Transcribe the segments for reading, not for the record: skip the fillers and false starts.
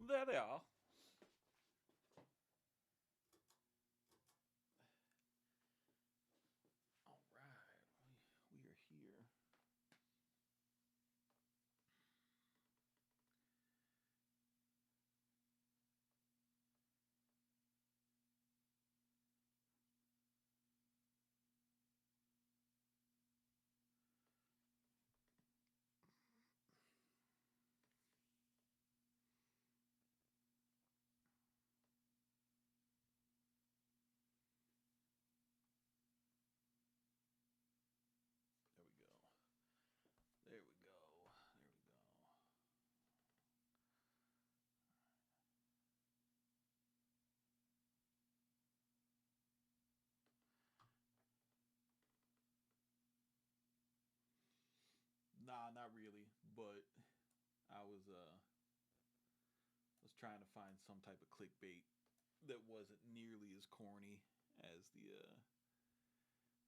There they are. All right, we are here. There we go. There we go. There we go. Nah, not really. But I was trying to find some type of clickbait that wasn't nearly as corny as the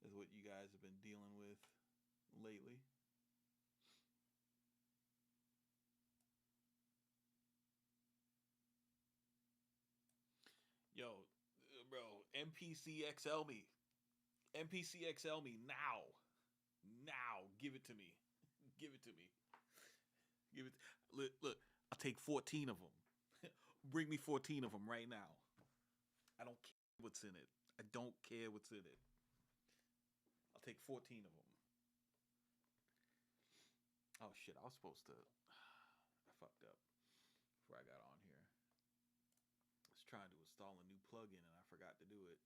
as what you guys have been dealing with lately. Yo, bro, NPCXL me. NPCXL me now. Now, give it to me. Give it to me. Give it. Look, I'll take 14 of them. Bring me 14 of them right now. I don't care what's in it. I don't care what's in it. I'll take 14 of them. Oh shit, I was supposed to. I fucked up before I got on here. I was trying to install a new plugin and I forgot to do it.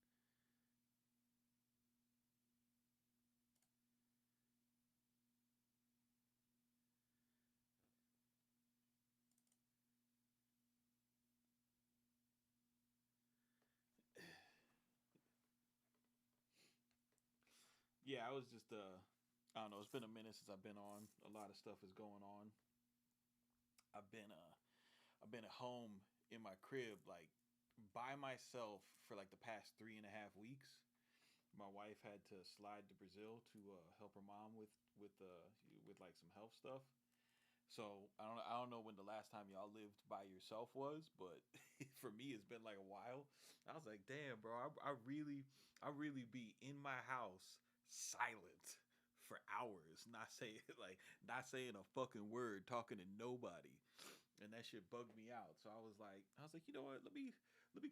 Yeah, I was just I don't know. It's been a minute since I've been on. A lot of stuff is going on. I've been uh I've been at home in my crib like by myself for like the past 3.5 weeks. My wife had to slide to Brazil to help her mom with like some health stuff. So I don't know when the last time y'all lived by yourself was, but for me it's been like a while. I was like, damn, bro, I really be in my house silent for hours, not saying like not saying a fucking word, talking to nobody, and that shit bugged me out. So I was like, you know what? Let me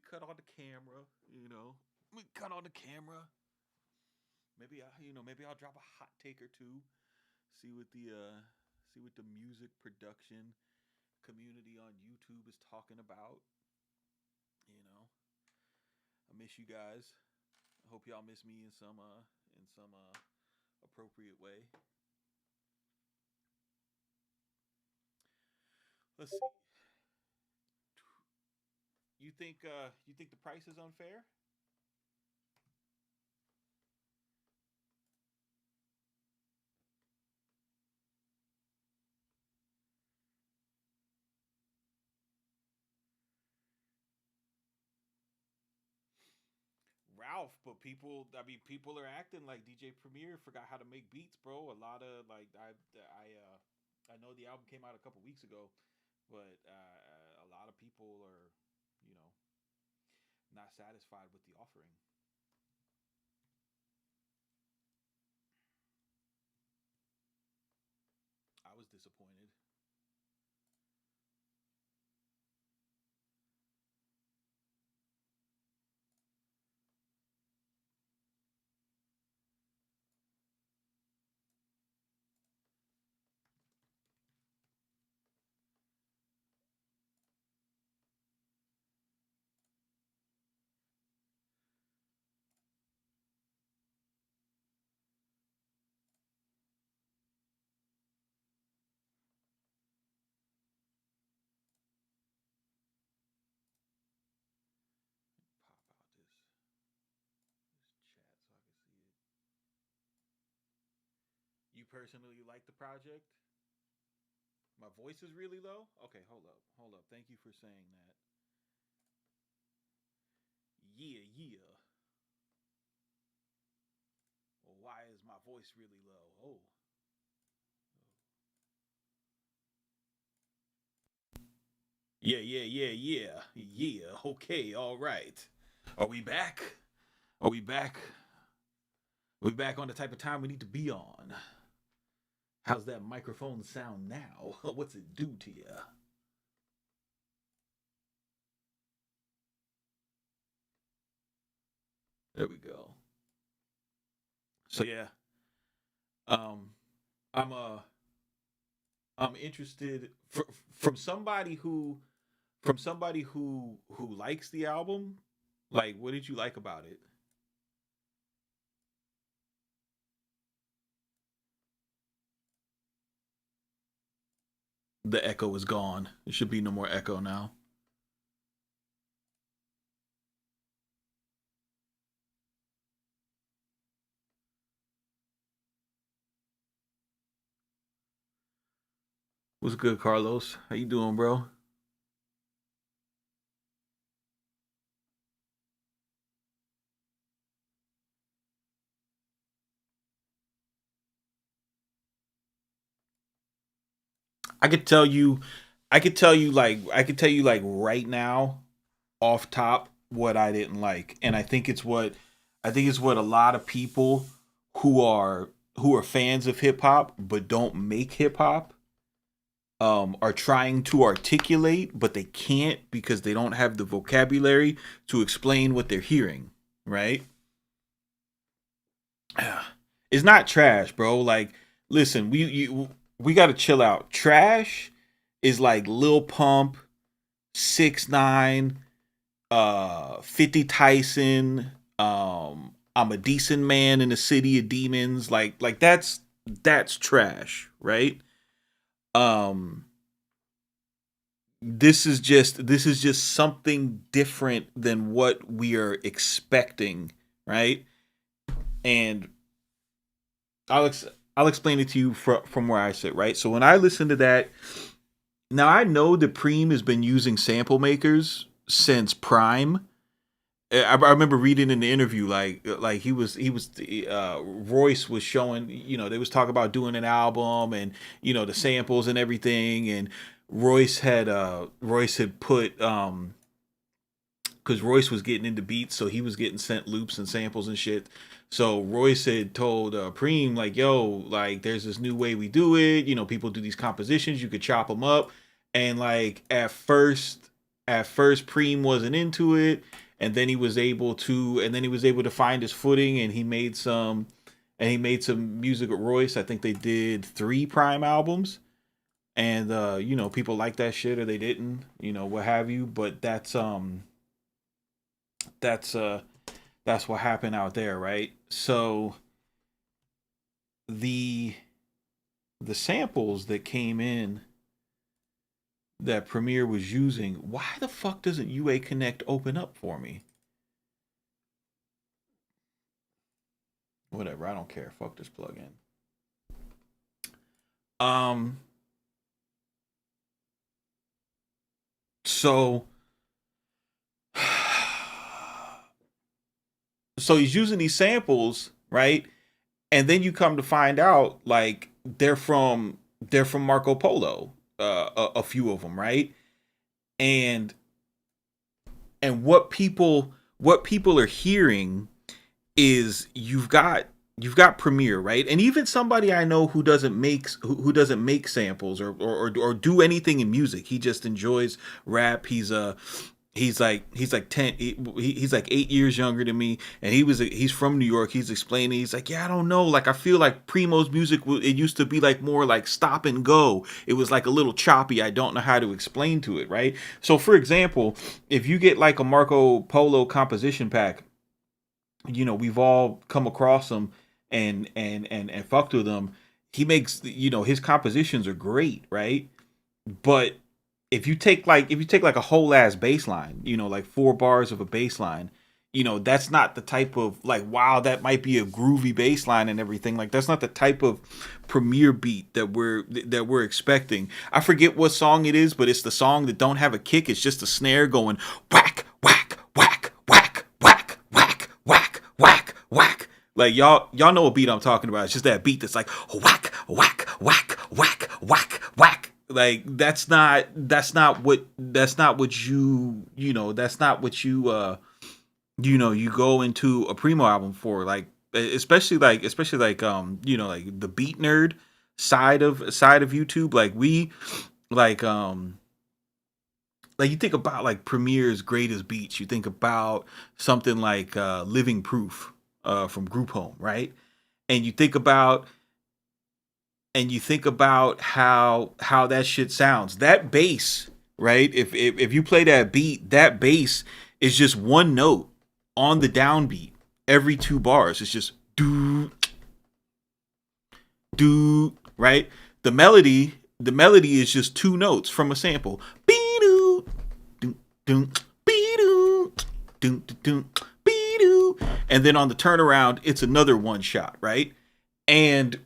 cut on the camera. Let me cut on the camera. Maybe I'll drop a hot take or two. See what the music production community on YouTube is talking about. You know, I miss you guys. I hope y'all miss me in some appropriate way. Let's see. You think the price is unfair? Ralph, but people are acting like DJ Premier forgot how to make beats, bro. A lot of like I know the album came out a couple weeks ago, but a lot of people are, you know, not satisfied with the offering. I was disappointed. Pop out this chat so I can see it. You personally like the project? My voice is really low. Okay, hold up. Thank you for saying that. Yeah, yeah. Well, why is my voice really low? Oh, Yeah, yeah, yeah, yeah, yeah. Okay, all right. Are we back? Are we back? Are we back on the type of time we need to be on? How's that microphone sound now? What's it do to you? There we go. So yeah, um, I'm I'm interested from somebody who likes the album. Like, what did you like about it? The echo is gone. There should be no more echo now. What's good, Carlos? How you doing, bro? I could tell you, I could tell you like right now, off top, what I didn't like, and I think it's what a lot of people who are who are fans of hip hop but don't make hip hop are trying to articulate, but they can't because they don't have the vocabulary to explain what they're hearing. Right? It's not trash, bro. Like, listen, we got to chill out. Trash is like Lil Pump, 6ix9ine, 50 Tyson. I'm a decent man in a city of demons. Like that's trash, right? Um, this is just something different than what we are expecting, right? And I'll ex- I'll explain it to you from where I sit, right? So when I listen to that, now I know that Preem has been using sample makers since Prime. I remember reading in the interview like he was Royce was showing, you know, they was talking about doing an album and, you know, the samples and everything, and Royce had put because Royce was getting into beats, so he was getting sent loops and samples and shit. So Royce had told Preem like, "Yo, like, there's this new way we do it. You know, people do these compositions. You could chop them up." And like at first Preem wasn't into it, and then he was able to find his footing, and he made some music with Royce. I think they did 3 Prime albums, and you know, people like that shit or they didn't, you know, what have you. But that's that's what happened out there, right? So the the samples that came in that Premiere was using, why the fuck doesn't UA Connect open up for me? Whatever, I don't care. Fuck this plugin. Um so so he's using these samples, right? And then you come to find out like they're from Marco Polo, a few of them, right? And what people are hearing is you've got Premiere, right? And even somebody I know who doesn't make samples or do anything in music. He just enjoys rap. He's like 10 he's like 8 years younger than me, and he's from New York. He's explaining, he's like, yeah, I don't know, like I feel like Primo's music, it used to be like more like stop and go. It was like a little choppy. I don't know how to explain to it, right? So for example, if you get like a Marco Polo composition pack, you know, we've all come across them and fucked with them. He makes, you know, his compositions are great, right? But if you take like a whole ass bass line, you know, like 4 bars of a bass line, you know, that's not the type of like, wow, that might be a groovy bass line and everything. Like, that's not the type of premiere beat that we're expecting. I forget what song it is, but it's the song that don't have a kick. It's just a snare going whack whack whack whack whack whack whack whack whack. Like, y'all know what beat I'm talking about. It's just that beat that's like whack whack whack whack whack whack. like that's not what that's not what you go into a Primo album for, like especially like like the beat nerd side of YouTube, like um like you think about like Premier's greatest beats, you think about something like Living Proof from Group Home, right? And you think about how that shit sounds. That bass, right? If you play that beat, that bass is just one note on the downbeat every two bars. It's just do do, right? The melody is just two notes from a sample. Be do do do be do do do be do, and then on the turnaround, it's another one shot, right? And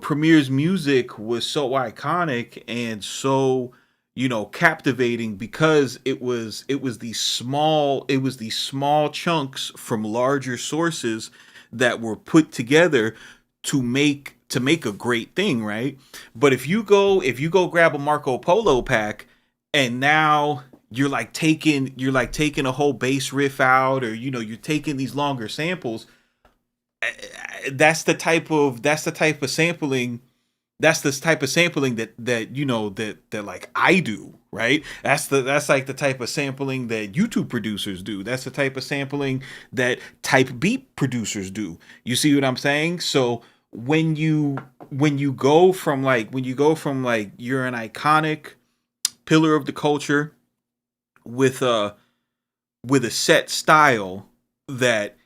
Premier's music was so iconic and so captivating because it was these small chunks from larger sources that were put together to make a great thing, right? But if you go grab a Marco Polo pack, and now you're like taking a whole bass riff out, or you're taking these longer samples. That's the type of sampling that like I do, right? That's like the type of sampling that YouTube producers do. That's the type of sampling that type beat producers do. You see what I'm saying? So when you go from like you're an iconic pillar of the culture with a set style that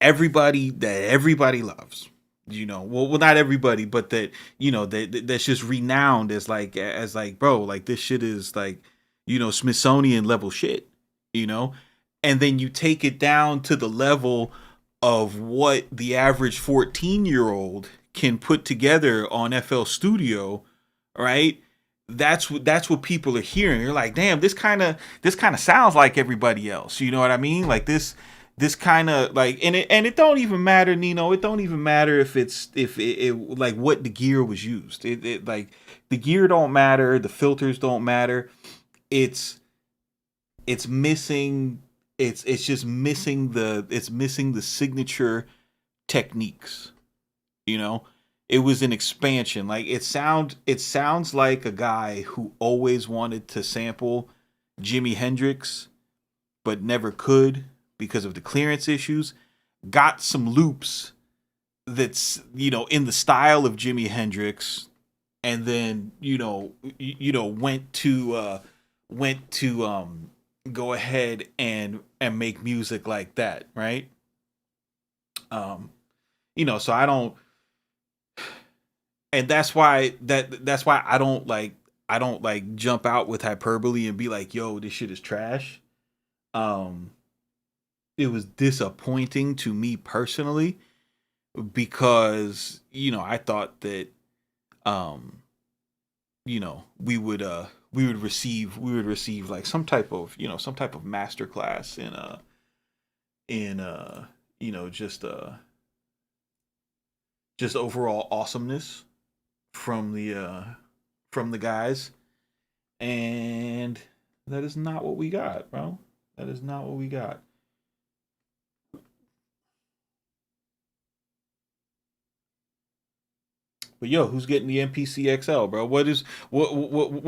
everybody loves, well, not everybody, but that's just renowned as like bro, like this shit is like Smithsonian level shit, you know and then you take it down to the level of what the average 14-year-old can put together on FL Studio, right? That's what people are hearing. You're like, damn, this kind of sounds like everybody else. You know what I mean? Like this kind of like, and it don't even matter, Nino. It don't even matter if it like what the gear was used. It like the gear don't matter. The filters don't matter. It's it's missing. It's just missing the signature techniques. You know, it was an expansion. Like it sounds like a guy who always wanted to sample Jimi Hendrix but never could because of the clearance issues. Got some loops that's in the style of Jimi Hendrix, and then went to go ahead and make music like that, right? Um, so that's why I don't like jump out with hyperbole and be like, yo, this shit is trash. Um, it was disappointing to me personally because I thought that um we would receive like some type of masterclass in just overall awesomeness from the guys, and that is not what we got, bro. That is not what we got. But yo, who's getting the MPC XL, bro? What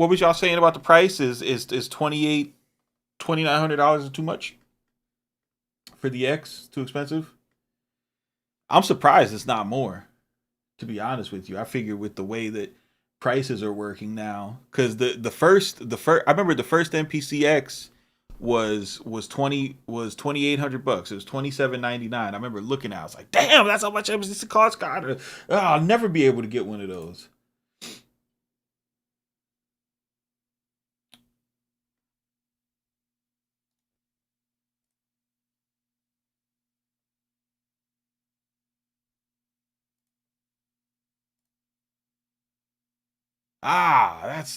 was y'all saying about the price? Is 2,900 too much for the X? Too expensive? I'm surprised it's not more. To be honest with you, I figure with the way that prices are working now, because the first I remember the first MPCX was 2,800 bucks. It was 2,799. I remember looking at it, I was like, damn, that's how much MPC costs. God, I'll never be able to get one of those.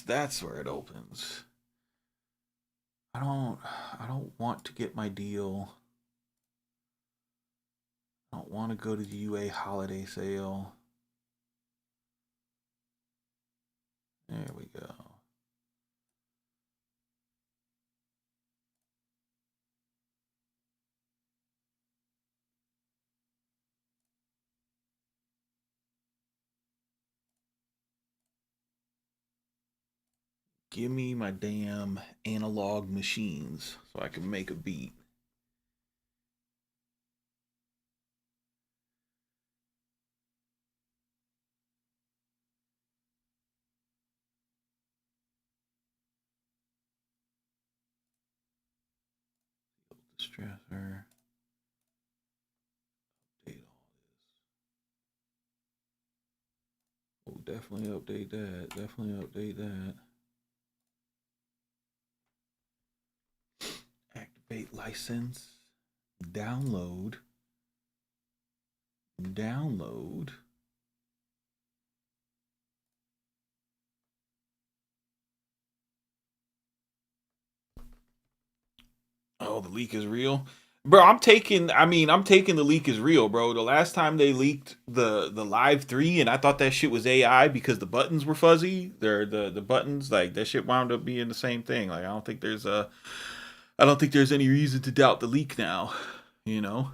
That's where it opens. I don't I don't want to get my deal. I don't want to go to the UA holiday sale. There we go. Give me my damn analog machines so I can make a beat. Stressor. Update all this. Oh, definitely update that. Definitely update that. Activate license. Download. Download. Oh, the leak is real. Bro, I'm taking the leak is real, bro. The last time they leaked the Live 3 and I thought that shit was AI because the buttons were fuzzy. The buttons, like that shit wound up being the same thing. Like I don't think there's any reason to doubt the leak now, you know?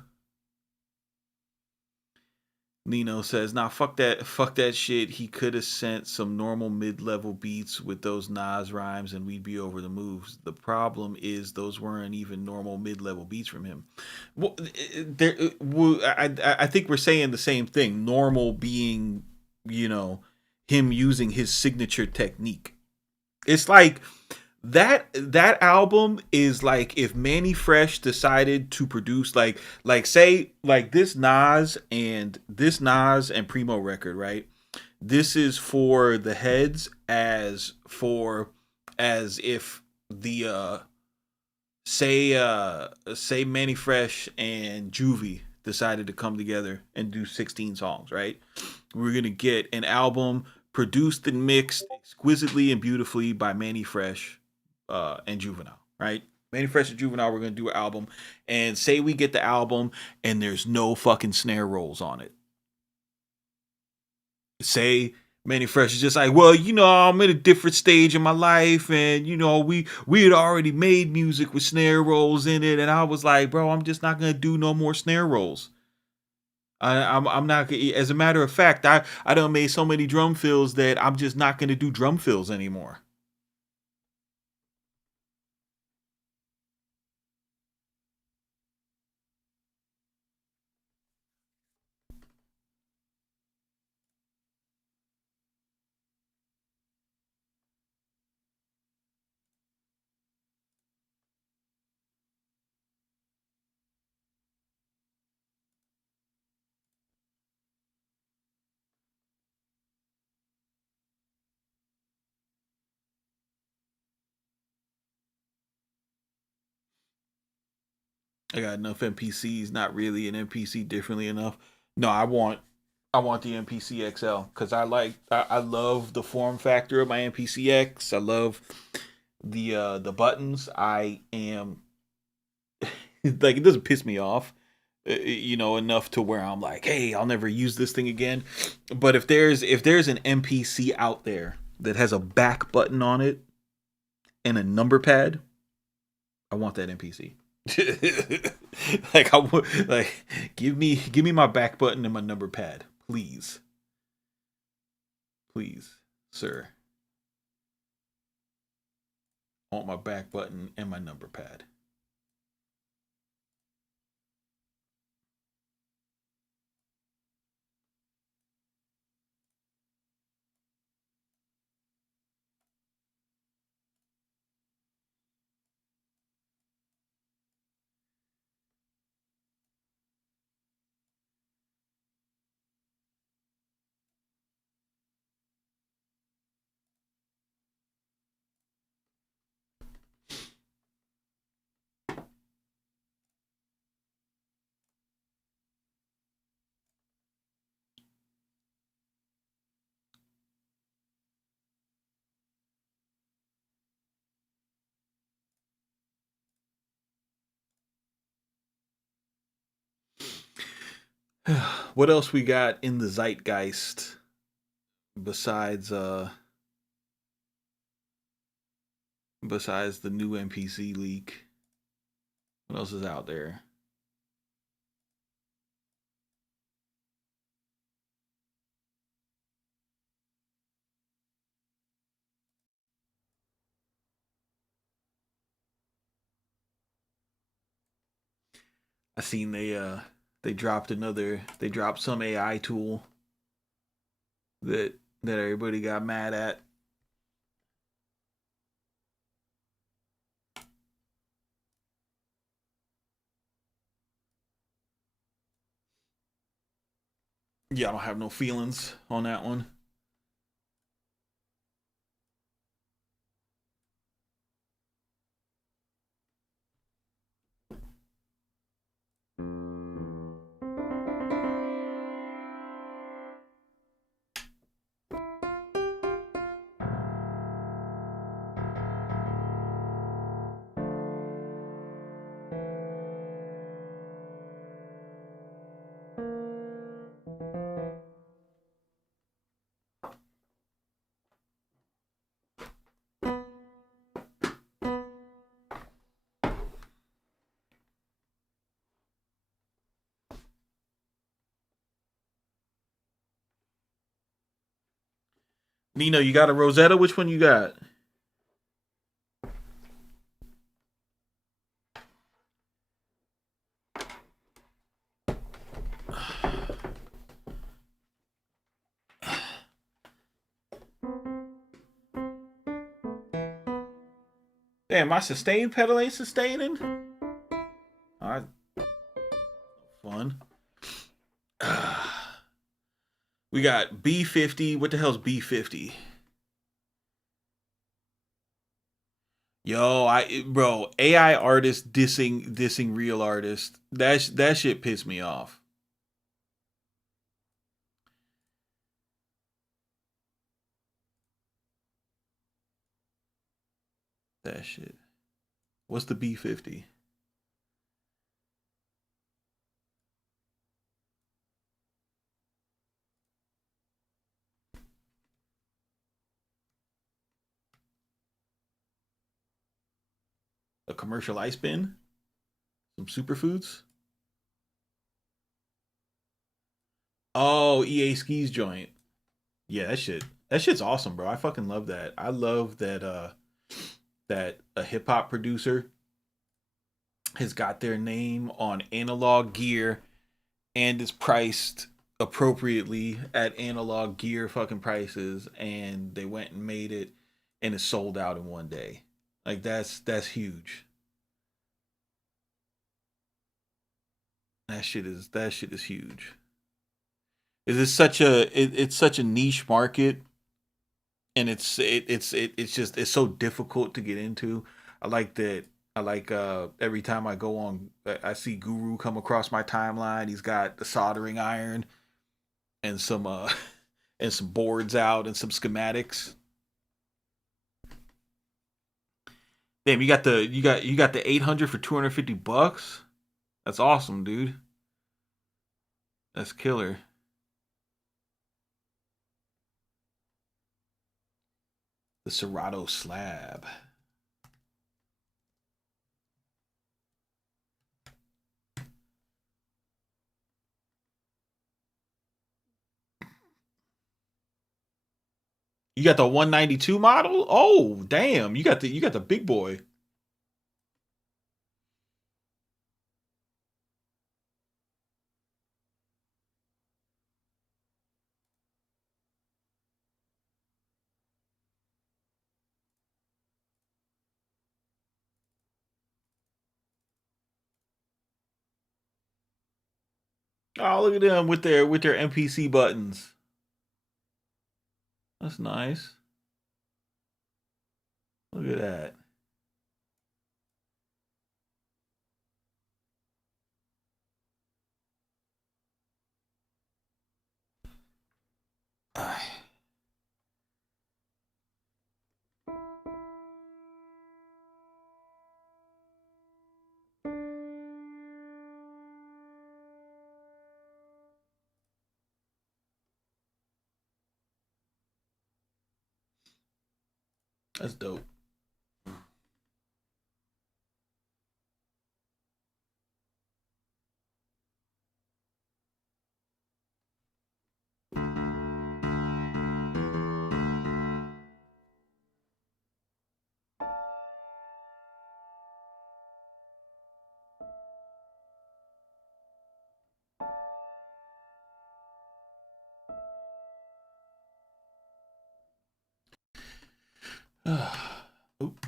Nino says, "Nah, fuck that shit. He could have sent some normal mid-level beats with those Nas rhymes, and we'd be over the moves. The problem is those weren't even normal mid-level beats from him. Well, I think we're saying the same thing. Normal being, you know, him using his signature technique. It's like that album is like if Manny Fresh decided to produce like say like this Nas and Primo record, right? This is for the heads as if the say Manny Fresh and Juvie decided to come together and do 16 songs, right? We're gonna get an album produced and mixed exquisitely and beautifully by Manny Fresh and Juvenile, right? Manny Fresh and Juvenile, we're gonna do an album, and say we get the album and there's no fucking snare rolls on it. Say Manny Fresh is just like, well, you know, I'm in a different stage in my life, and you know, we had already made music with snare rolls in it, and I was like, bro, I'm just not gonna do no more snare rolls. I'm not. As a matter of fact, I don't made so many drum fills that I'm just not gonna do drum fills anymore. I got enough NPCs, not really an NPC differently enough. No, I want the NPC XL because I love the form factor of my NPC X. I love the buttons. I am like it doesn't piss me off, you know, enough to where I'm like, hey, I'll never use this thing again. But if there's an NPC out there that has a back button on it and a number pad, I want that NPC. Like give me my back button and my number pad, please, please, sir. I want my back button and my number pad. What else we got in the zeitgeist besides besides the new NPC leak? What else is out there? I seen they dropped some AI tool that everybody got mad at. Yeah, I don't have no feelings on that one. Nino, you got a Rosetta? Which one you got? Damn, my sustain pedal ain't sustaining. All right, fun. We got B50. What the hell's B50? Yo, bro, AI artists dissing real artists. That shit pissed me off. That shit. What's the B50? A commercial ice bin? Some superfoods? Oh, EA Skis joint. Yeah, that shit. That shit's awesome, bro. I fucking love that. I love that a hip hop producer has got their name on analog gear and is priced appropriately at analog gear fucking prices, and they went and made it and it's sold out in one day. Like that's huge. That shit is huge. Is this such it's such a niche market, and it's just it's so difficult to get into. I like that. I like every time I go on, I see Guru come across my timeline. He's got the soldering iron and some and some boards out and some schematics. Damn, you got the 800 for $250. That's awesome, dude. That's killer. The Serato slab. You got the 192 model? Oh, damn. You got the big boy. Oh, look at them with their NPC buttons. That's nice. Look at that. That's dope. Oop.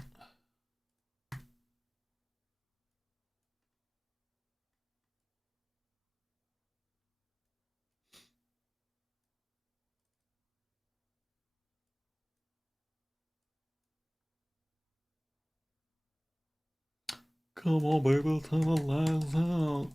Come on, baby, turn the lights out.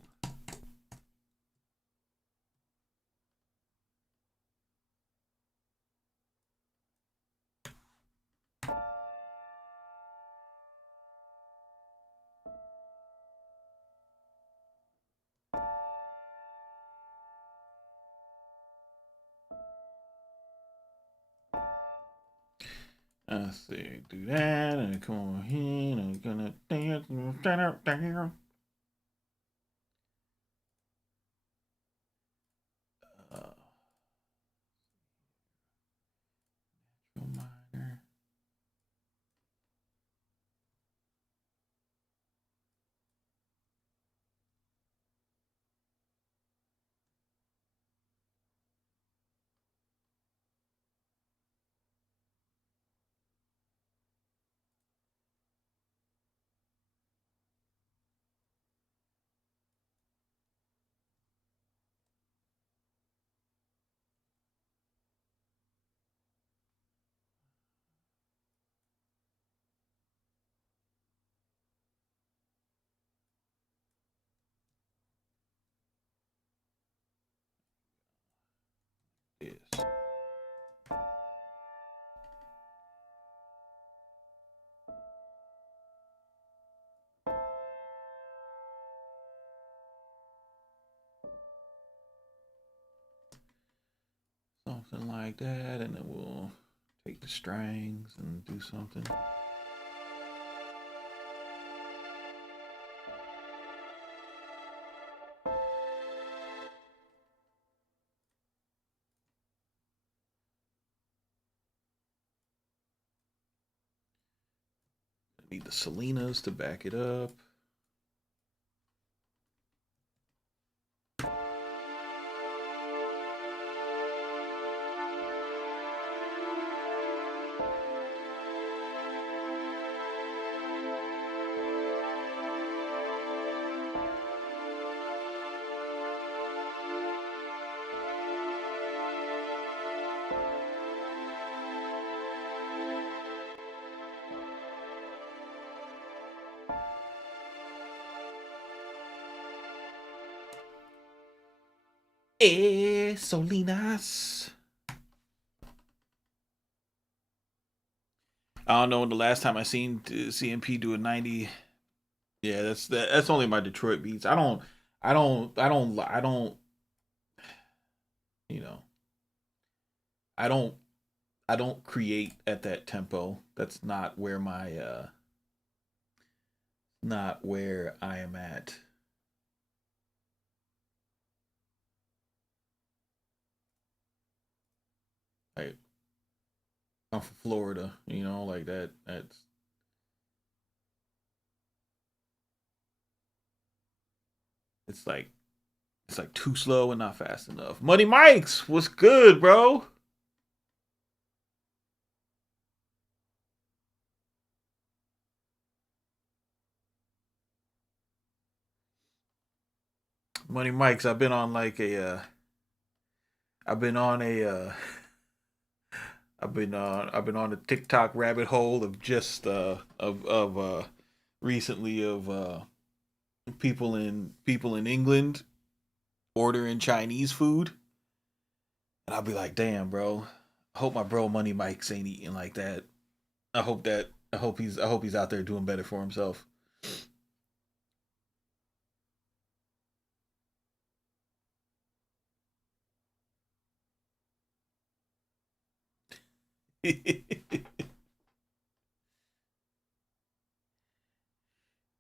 I see, do that, and come on here, and I'm gonna dance, down. Uh, minor. Yes. Something like that, and then we'll take the strings and do something. Need the Salinas to back it up. Solinas. I don't know when the last time I seen CMP do a 90. Yeah, that's only my Detroit beats. I don't. You know, I don't. I don't create at that tempo. That's not where my not where I am at. Like I'm from Florida, like that. It's like it's like too slow and not fast enough. Money Mike's, what's good, bro? Money Mike's. I've been on a I've been on a TikTok rabbit hole of just of recently of people in England ordering Chinese food, and I'll be like, damn, bro. I hope my bro Money Mike's ain't eating like that. I hope he's out there doing better for himself.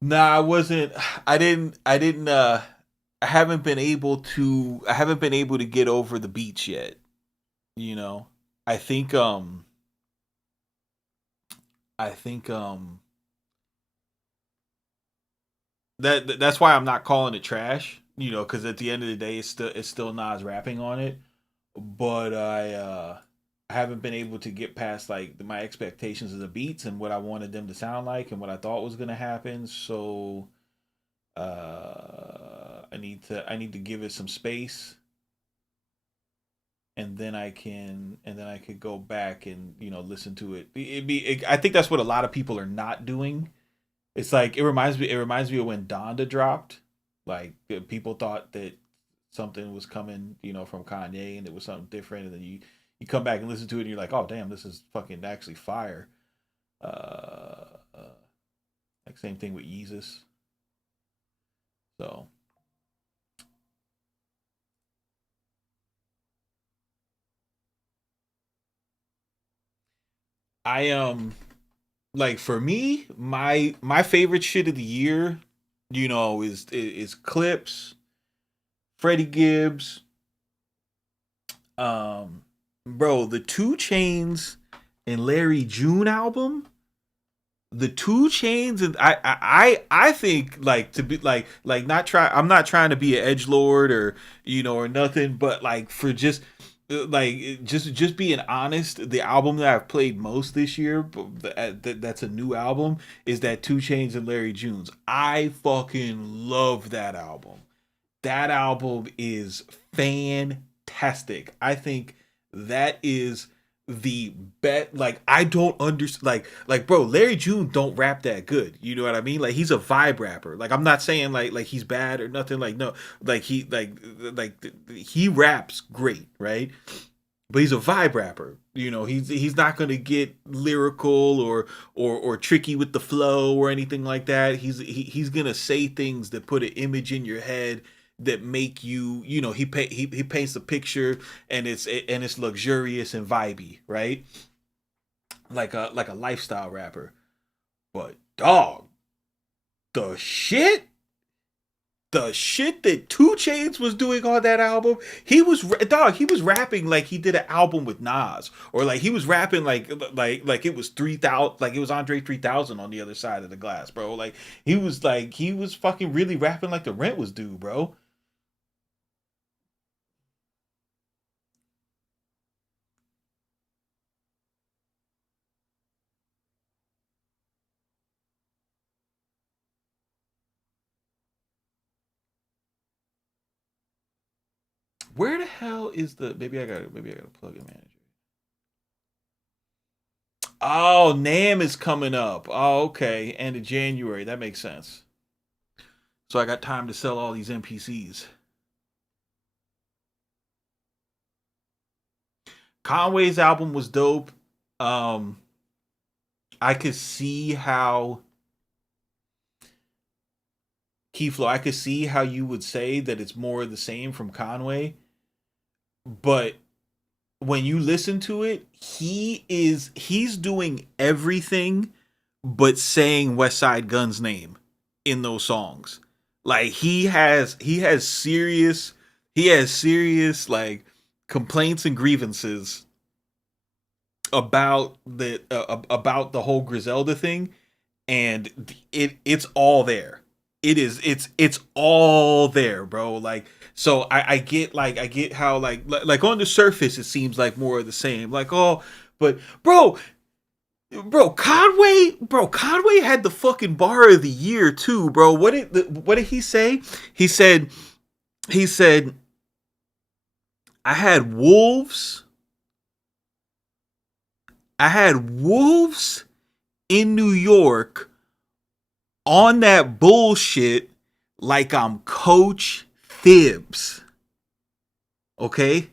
Nah, I wasn't. I didn't. I haven't been able to get over the beach yet. You know. I think. I think. That's why I'm not calling it trash. Because at the end of the day, it's still Nas rapping on it. But I haven't been able to get past like my expectations of the beats and what I wanted them to sound like and what I thought was gonna happen. So I need to give it some space, and then I could go back and listen to it. I think that's what a lot of people are not doing. It's like it reminds me of when Donda dropped. Like people thought that something was coming, from Kanye, and it was something different, and then you come back and listen to it, and you're like, oh damn, this is fucking actually fire. Like same thing with Yeezus. So I like for me, my favorite shit of the year, is Clips, Freddie Gibbs, um, bro, the Two Chains and Larry June album. The Two Chains, and I think, like, to be like not try. I'm not trying to be an edge lord or or nothing, but like for just just being honest, the album that I've played most this year, that's a new album, is that Two Chains and Larry June's. I fucking love that album. That album is fantastic. I think that is the bet. Like, I don't understand. Like, bro, Larry June don't rap that good. You know what I mean? Like, he's a vibe rapper. Like, I'm not saying like he's bad or nothing. Like, no, like he raps great, right? But he's a vibe rapper. He's not gonna get lyrical or tricky with the flow or anything like that. He's gonna say things that put an image in your head that make you, he paints a picture, and it's luxurious and vibey, right? Like a lifestyle rapper. But dog, the shit the shit that Two Chains was doing on that album, he was rapping like he did an album with Nas, or like he was rapping like it was 3,000, like it was Andre 3000 on the other side of the glass, bro. Like he was fucking really rapping like the rent was due, bro. Where the hell is the maybe I got a plugin manager. Oh, Nam is coming up. Oh, okay, end of January. That makes sense. So I got time to sell all these NPCs. Conway's album was dope. Um, I could see how Keyflow. I could see how you would say that it's more of the same from Conway, but when you listen to it, he's doing everything but saying West Side Gun's name in those songs. Like he has serious like complaints and grievances about the whole Griselda thing, and it's all there. It's all there, bro. Like, so I get how like on the surface it seems like more of the same. Like, oh, but Conway had the fucking bar of the year too, bro. What did he say? He said I had wolves. I had wolves in New York on that bullshit like I'm Coach Thibs. Okay?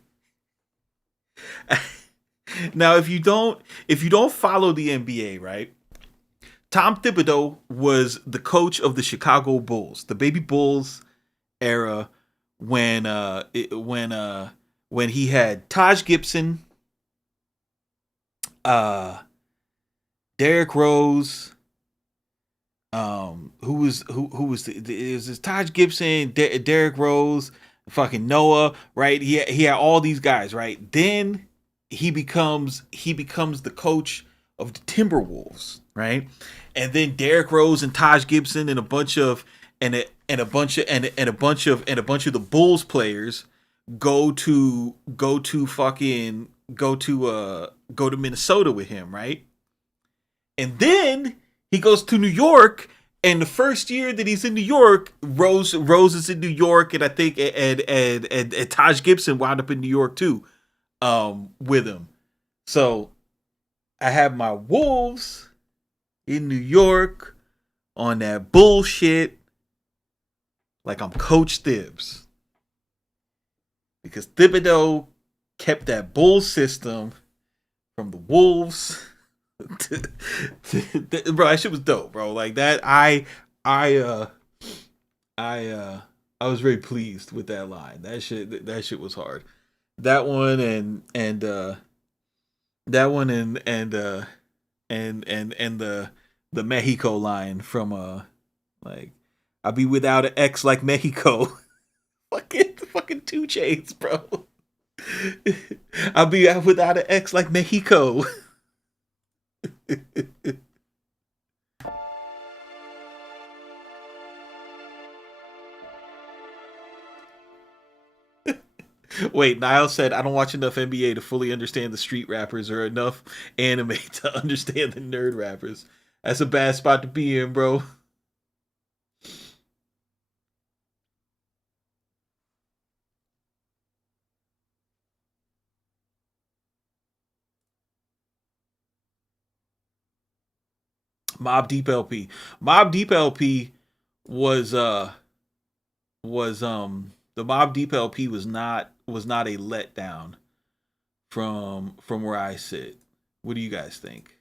Now if you don't follow the NBA, right? Tom Thibodeau was the coach of the Chicago Bulls, the baby Bulls era, when he had Taj Gibson, uh Derrick Rose, who was it was this Taj Gibson, Derrick Rose, fucking Noah, right? He had all these guys, right? Then he becomes the coach of the Timberwolves, right? And then Derrick Rose and Taj Gibson and a bunch of and a bunch of and a bunch of the Bulls players go to go to Minnesota with him, right? And then he goes to New York. And the first year that he's in New York, Rose is in New York, and I think and Taj Gibson wound up in New York too, with him. So I have my Wolves in New York on that bullshit, like I'm Coach Thibs, because Thibodeau kept that bull system from the Wolves. Bro, that shit was dope, bro. Like that, I, I, I was very pleased with that line. That shit was hard. That one and that one and the Mexico line from like I'll be without an X like Mexico. fucking 2 Chainz, bro. I'll be out without an X like Mexico. Wait, Niall said, I don't watch enough NBA to fully understand the street rappers or enough anime to understand the nerd rappers. That's a bad spot to be in, bro. Mob Deep LP. Mob Deep LP was the Mob Deep LP was not a letdown from where I sit. What do you guys think?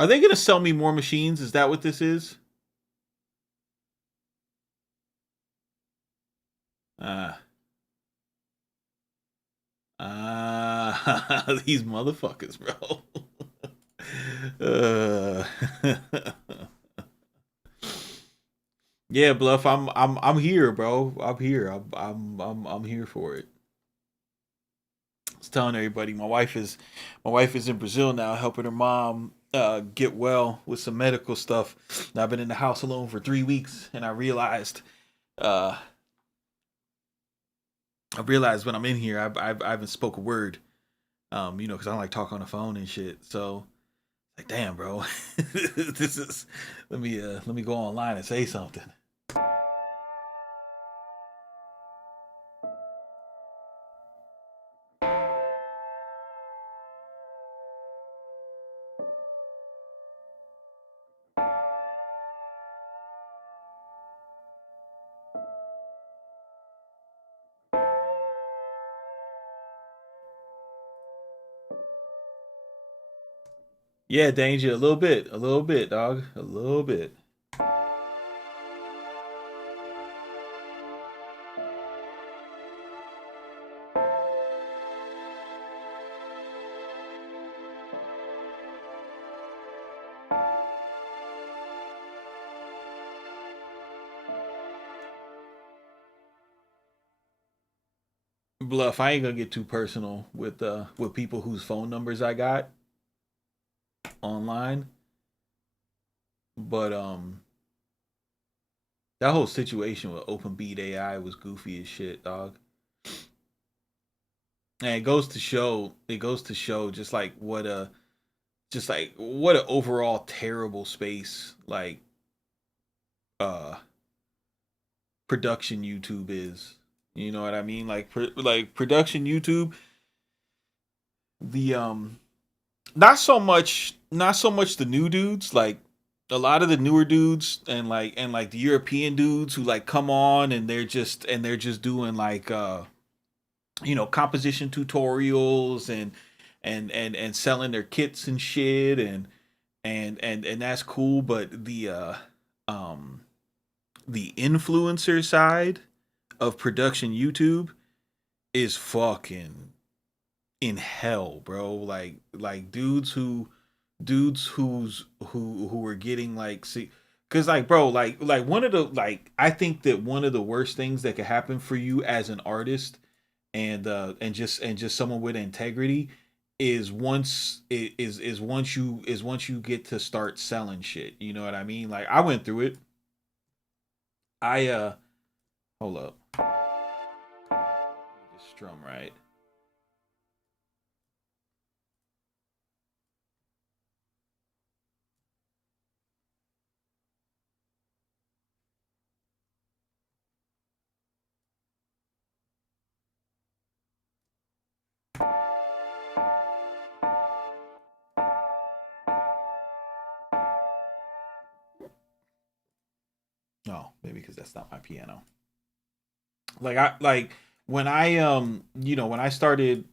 Are they gonna sell me more machines? Is that what this is? Ah. These motherfuckers, bro. uh, yeah, Bluff. I'm here, bro. I'm here. I'm here for it. I was telling everybody my wife is in Brazil now, helping her mom get well with some medical stuff. And I've been in the house alone for 3 weeks, and uh, I realized when I'm in here, I haven't spoke a word, because I don't like talk on the phone and shit. So like, damn, bro, this is let me go online and say something. Yeah, danger, a little bit, dog, a little bit. Bluff. I ain't gonna get too personal with people whose phone numbers I got online, but that whole situation with OpenBeat AI was goofy as shit, dog. And it goes to show just like what an overall terrible space uh production YouTube is. You know what I mean? Like production YouTube, the not so much the new dudes, like a lot of the newer dudes and the European dudes who like come on and they're just doing like composition tutorials and selling their kits and shit and that's cool, but um the influencer side of production YouTube is fucking in hell, bro. Like dudes who are getting like see, because like bro, like one of the like I think that one of the worst things that could happen for you as an artist and just someone with integrity is once you get to start selling shit. You know what I mean? Like I went through it. I hold up. Just strum right. No, maybe because that's not my piano. Like when I started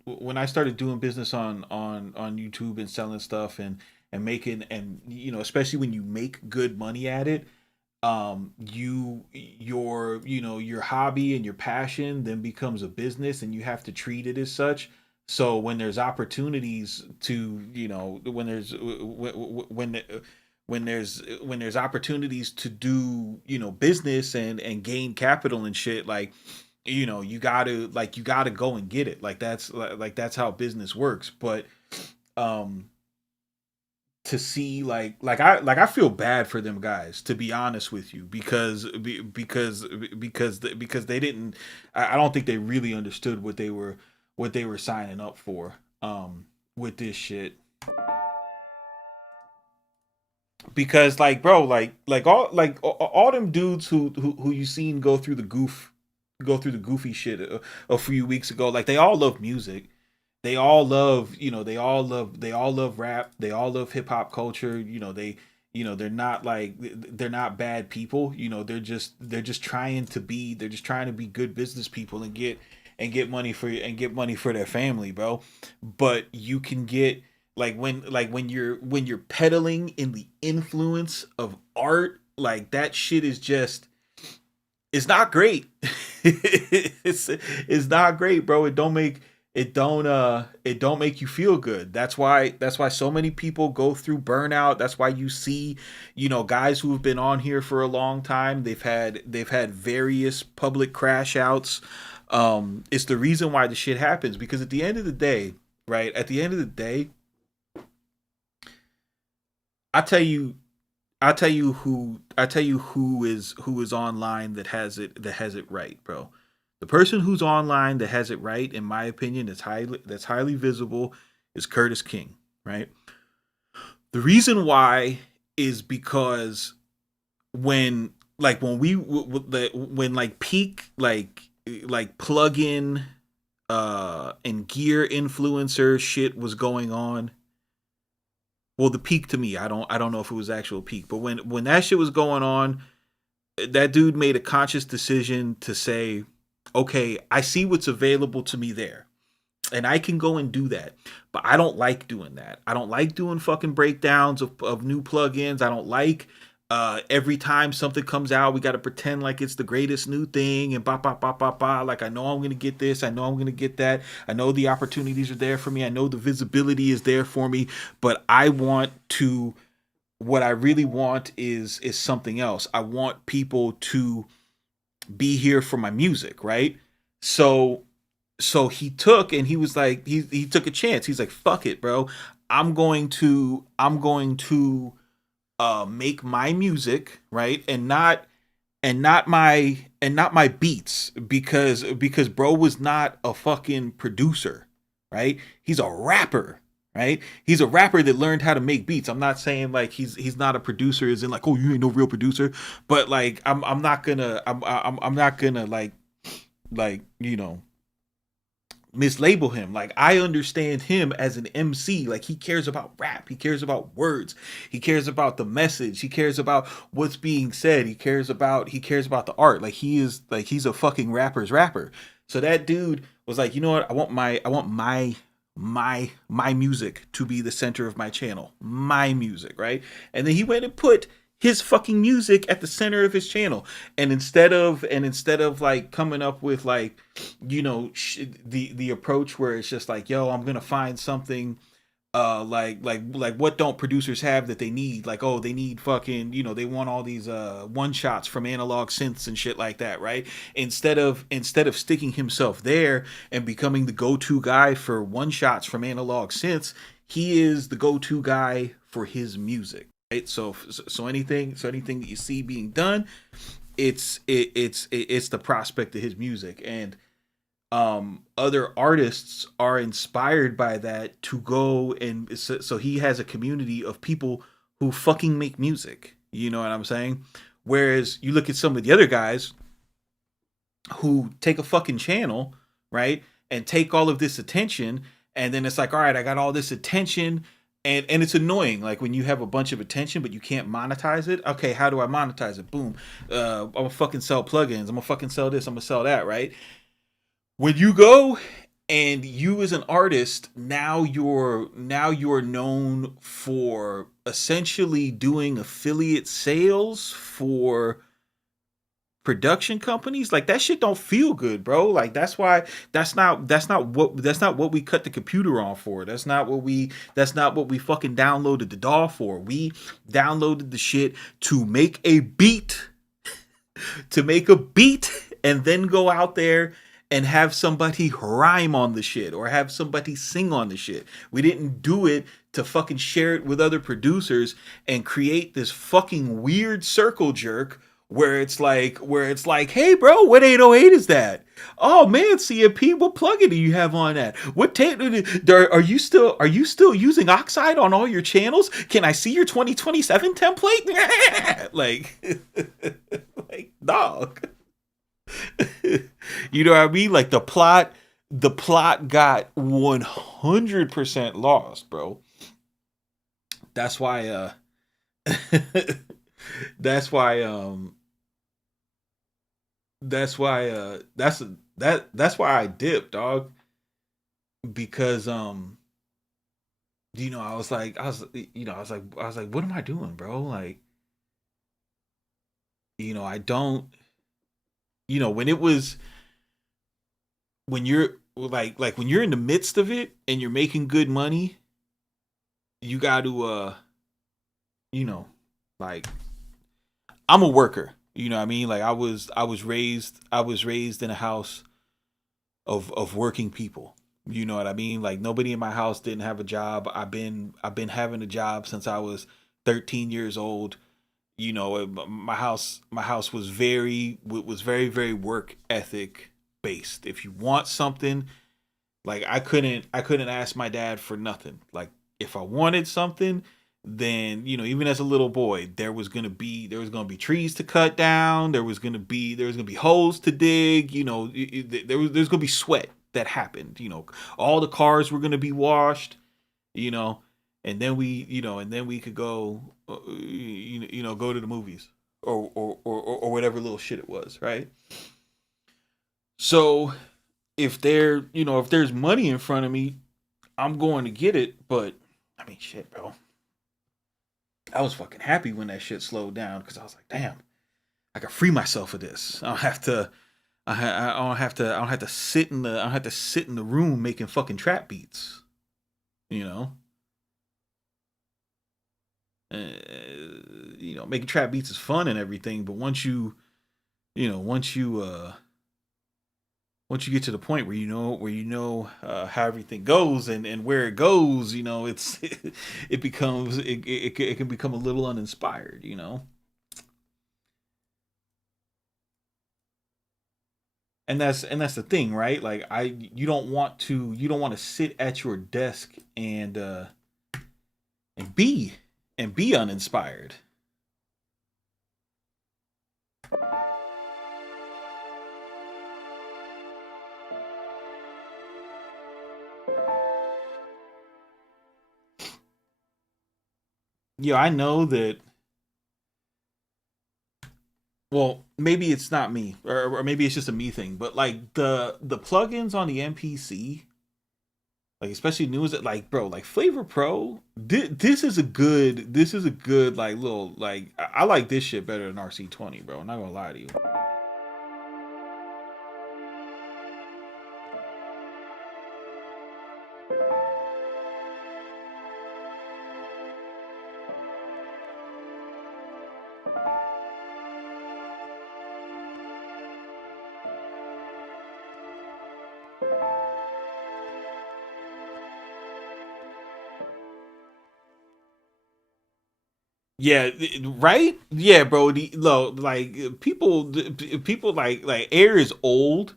doing business on YouTube and selling stuff and making and especially when you make good money at it, your hobby and your passion then becomes a business and you have to treat it as such. So when there's opportunities to when there's opportunities to do business and gain capital and shit, like you gotta go and get it. Like that's how business works. But um to see like I feel bad for them guys, to be honest with you, because they didn't. I don't think they really understood what they were signing up for with this shit. Because like bro, like all them dudes who you seen go through the goofy shit a few weeks ago, like they all love music. They all love rap. They all love hip hop culture. They're not bad people. They're just trying to be good business people and get money for their family, bro. But you can get when you're peddling in the influence of art, like that shit is just it's not great. It's not great, bro. It don't make you feel good. That's why so many people go through burnout. That's why you see, guys who have been on here for a long time, they've had various public crash outs. It's the reason why the shit happens, because at the end of the day, right? At the end of the day, I tell you I tell you who is online that has it right, bro. The person who's online that has it right, in my opinion, that's highly visible, is Curtis King, right? The reason why is because when when like peak plug in and gear influencer shit was going on. Well, the peak to me, I don't know if it was actual peak, but when that shit was going on, that dude made a conscious decision to say, okay, I see what's available to me there, and I can go and do that. But I don't like doing that. I don't like doing fucking breakdowns of new plugins. I don't like every time something comes out, we got to pretend like it's the greatest new thing and ba ba ba ba ba. Like, I know I'm gonna get this. I know I'm gonna get that. I know the opportunities are there for me. I know the visibility is there for me. But I want to. What I really want is something else. I want people to be here for my music, right? So he was like he took a chance. He's like, fuck it, bro. I'm going to make my music, right? And not my beats, because bro was not a fucking producer, right? He's a rapper, right? He's a rapper that learned how to make beats. I'm not saying like he's not a producer, as in like, oh, you ain't no real producer, but like I'm not gonna like like, mislabel him. Like, I understand him as an MC. Like, he cares about rap. He cares about words. He cares about the message. He cares about what's being said. He cares about the art. Like, he's a fucking rapper's rapper. So that dude was like, you know what? I want my music to be the center of my channel. My music, right? And then he went and put his fucking music at the center of his channel. And instead of like coming up with like, the approach where it's just like, yo, I'm gonna find something, like what don't producers have that they need? Like, oh, they need fucking, they want all these one shots from analog synths and shit like that, right? Instead of sticking himself there and becoming the go-to guy for one shots from analog synths, he is the go-to guy for his music, right? So anything that you see being done, it's the prospect of his music. And other artists are inspired by that to go, and so he has a community of people who fucking make music, you know what I'm saying? Whereas you look at some of the other guys who take a fucking channel, right, and take all of this attention, and then it's like, all right, I got all this attention, and it's annoying, like when you have a bunch of attention but you can't monetize it. Okay, how do I monetize it? Boom. I'm gonna fucking sell plugins, I'm gonna fucking sell this, I'm gonna sell that, right? When you go and you as an artist, now you're known for essentially doing affiliate sales for production companies. Like, that shit don't feel good, bro. Like, that's not what we cut the computer on for. That's not what we fucking downloaded the DAW for. We downloaded the shit to make a beat, and then go out there and have somebody rhyme on the shit or have somebody sing on the shit. We didn't do it to fucking share it with other producers and create this fucking weird circle jerk where it's like, hey bro, what 808 is that? Oh man, CMP, what plugin do you have on that? What tape are you still using Oxide on all your channels? Can I see your 2027 template? like like, dog. You know what I mean? Like, the plot got 100% lost, bro. That's why that's why that's why that's why I dipped, dog. Because I was like, what am I doing, bro? Like, I don't, when it was, when you're like when you're in the midst of it and you're making good money, you got to you know like, I'm a worker, you know what I mean? Like, I was raised in a house of working people, you know what I mean? Like, nobody in my house didn't have a job. I've been having a job since I was 13 years old. My house was very, very work ethic based. If you want something, like, I couldn't ask my dad for nothing. Like, if I wanted something, then, even as a little boy, there was gonna be trees to cut down, there was gonna be holes to dig, there's gonna be sweat that happened, all the cars were gonna be washed, you know, and then we could go, go to the movies, or whatever little shit it was, right? So if there's money in front of me, I'm going to get it. But I mean, shit, bro, I was fucking happy when that shit slowed down, because I was like, damn, I can free myself of this. I don't have to. I don't have to sit in the room making fucking trap beats. You know, making trap beats is fun and everything, but you know, once you once you get to the point how everything goes, and where it goes, it can become a little uninspired. And that's the thing, right? Like, you don't want to sit at your desk and be uninspired. Yeah, I know that. Well, maybe it's not me, or maybe it's just a me thing. But like the plugins on the MPC, like especially new, is like, bro, like Flavor Pro. This is a good like little like I like this shit better than RC20, bro. I'm not gonna lie to you. Yeah, right. Yeah, bro. Like people like Air is old,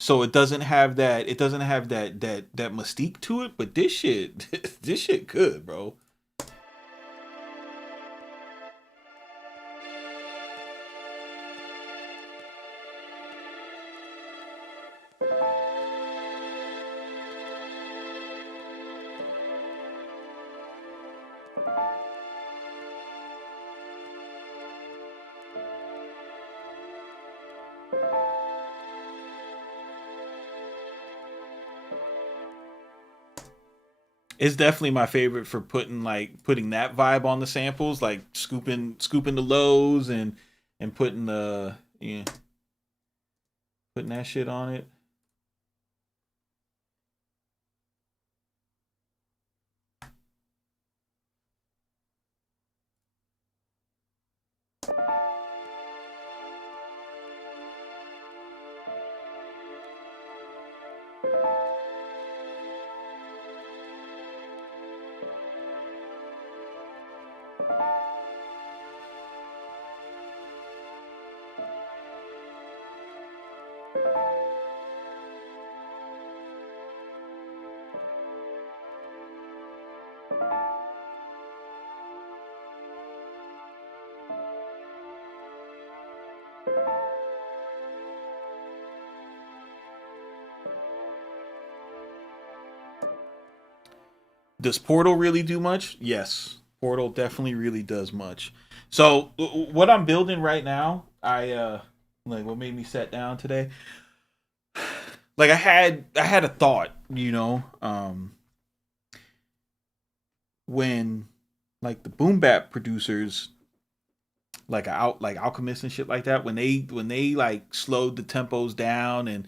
so it doesn't have that. It doesn't have that mystique to it. But this shit, this shit good, bro. It's definitely my favorite for putting that vibe on the samples, like scooping the lows and putting the yeah putting that shit on it. Does Portal really do much? Yes, Portal definitely really does much. So what I'm building right now, I like what made me sit down today. Like I had a thought, when like the boom bap producers like Alchemist and shit like that, when they like slowed the tempos down and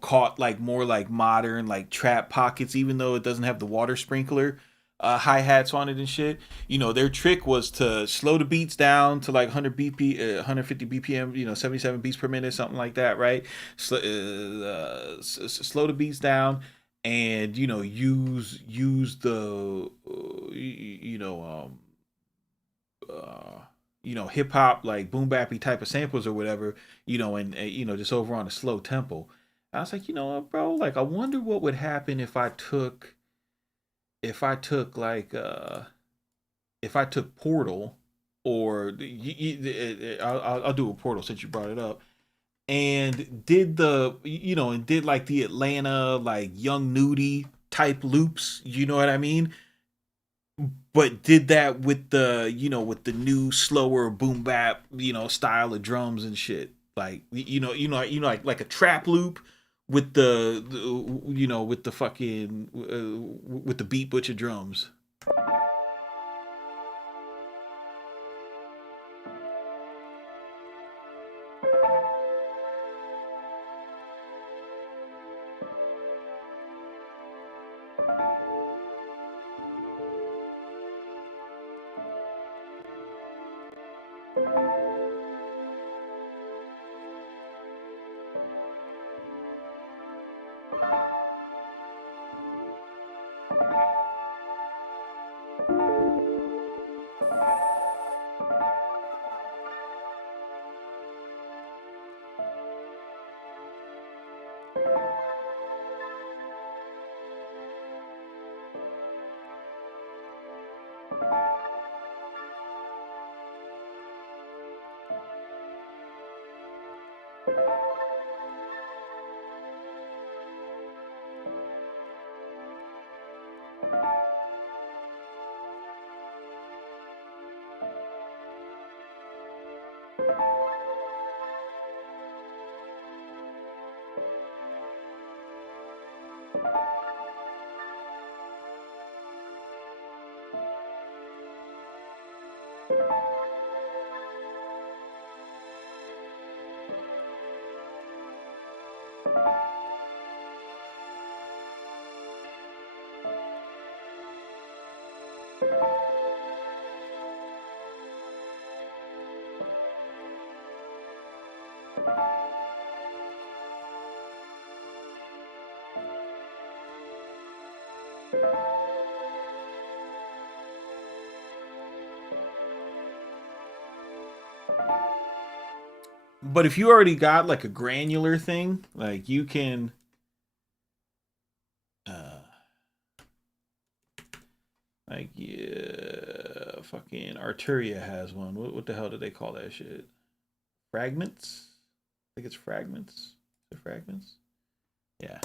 caught like more like modern like trap pockets, even though it doesn't have the water sprinkler hi hats on it and shit. Their trick was to slow the beats down to like 100 bp, 150 bpm, 77 beats per minute, something like that, right? Slow the beats down and use the uh, hip hop like boom bappy type of samples or whatever, and just over on a slow tempo. I was like, you know what, bro? Like, I wonder what would happen if I took like if I took Portal or I'll do a Portal since you brought it up and did like the Atlanta like Young Nudie type loops. You know what I mean? But did that with the new slower boom bap style of drums and shit, like like a trap loop with with the fucking with the beat butcher drums. But if you already got like a granular thing, like you can, uh, like yeah, fucking Arturia has one. What the hell do they call that shit? Fragments? I think it's fragments. The fragments? Yeah.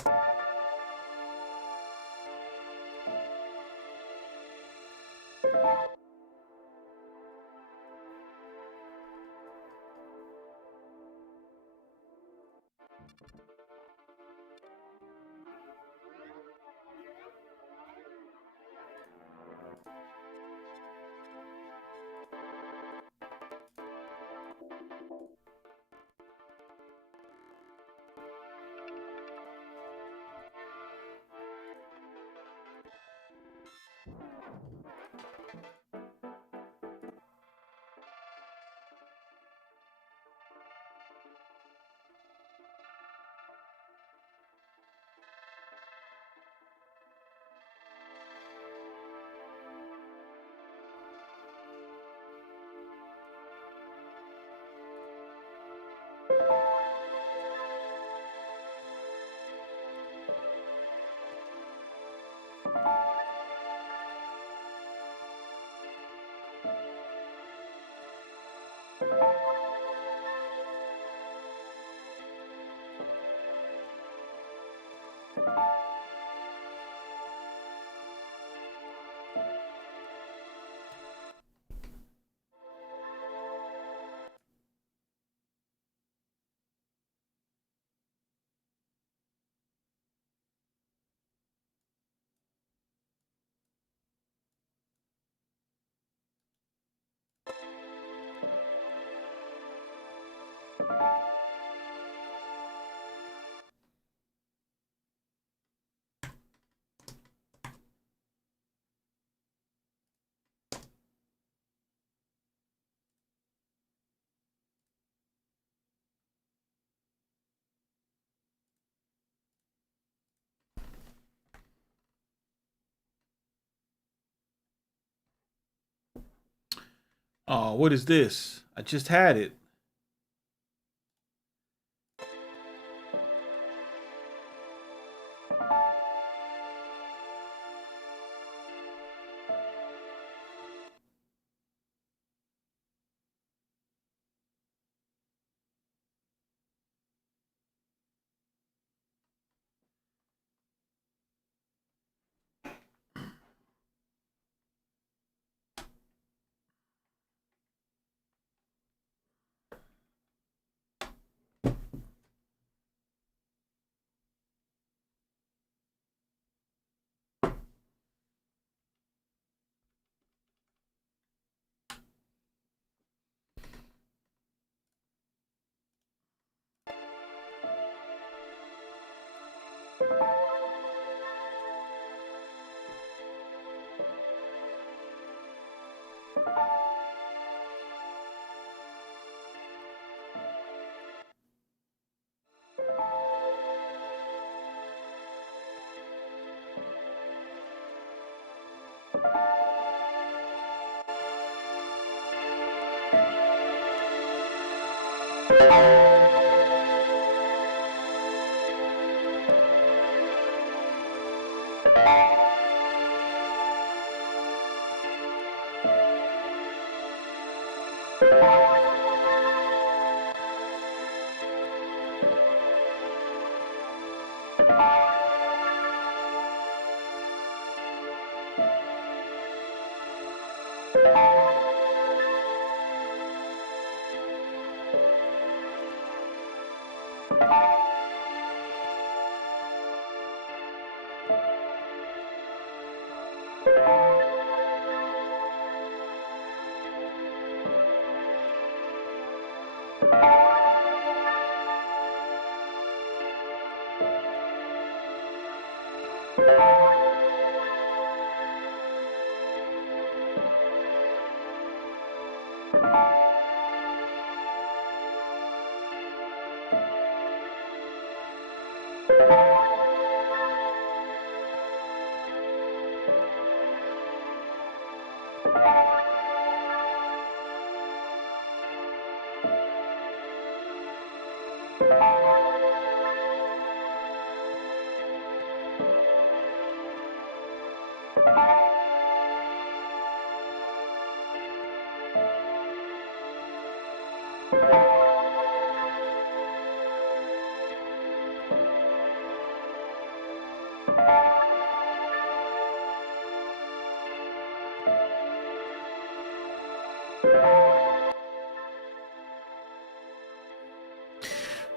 Oh, what is this? I just had it.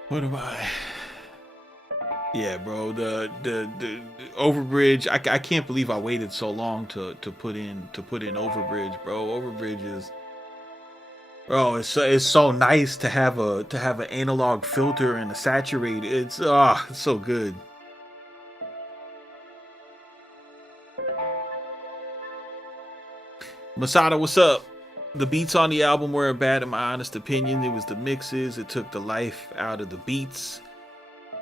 What am I? Yeah, bro. The Overbridge. I can't believe I waited so long to put in Overbridge, bro. Overbridge is, bro. It's so nice to have an analog filter and a saturated. It's so good. Masada, what's up? The beats on the album weren't bad in my honest opinion. It was the mixes. It took the life out of the beats.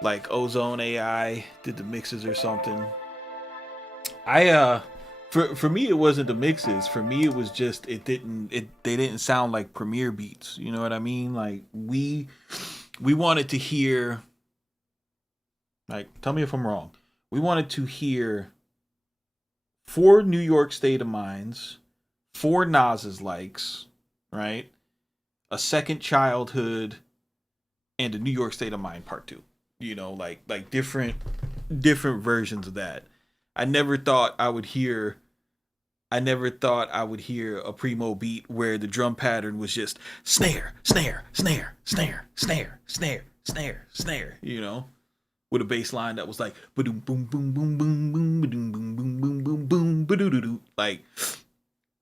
Like Ozone AI did the mixes or something. I for me it wasn't the mixes. For me it was just they didn't sound like Premiere beats. You know what I mean? Like we wanted to hear, like, tell me if I'm wrong. We wanted to hear four New York State of Minds, four Nas's likes, right? A second childhood and a New York State of Mind part two. Like different versions of that. I never thought I would hear I never thought I would hear a primo beat where the drum pattern was just snare, snare, snare, snare, snare, snare, snare, snare, with a bass line that was like boom boom boom boom boom boom boom boom boom boom boom boom, like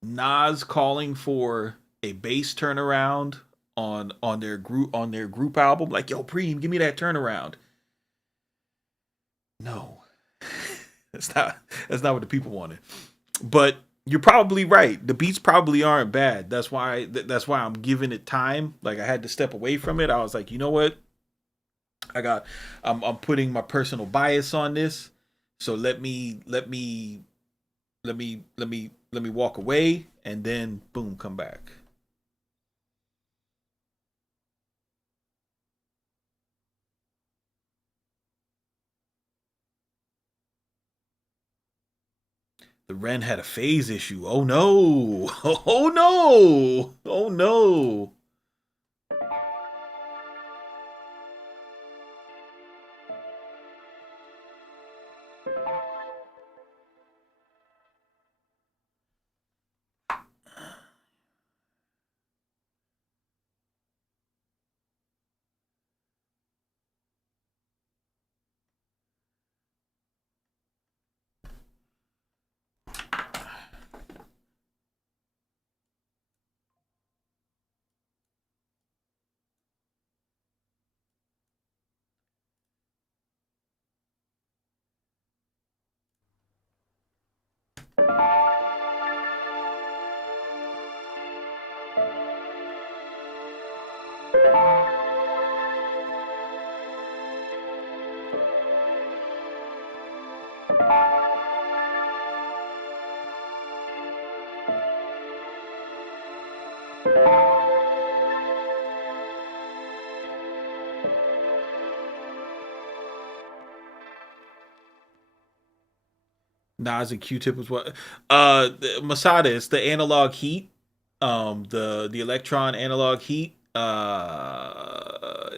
Nas calling for a bass turnaround on their group album, like, yo, Preem, give me that turnaround. No. That's not what the people wanted. But you're probably right. The beats probably aren't bad. That's why I'm giving it time. Like, I had to step away from it. I was like, you know what? I'm putting my personal bias on this. So let me walk away and then boom, come back. The Ren had a phase issue. Oh no. Oh no. Oh no. Nas and Q-Tip was what? Masada, it's the analog heat. The electron analog heat.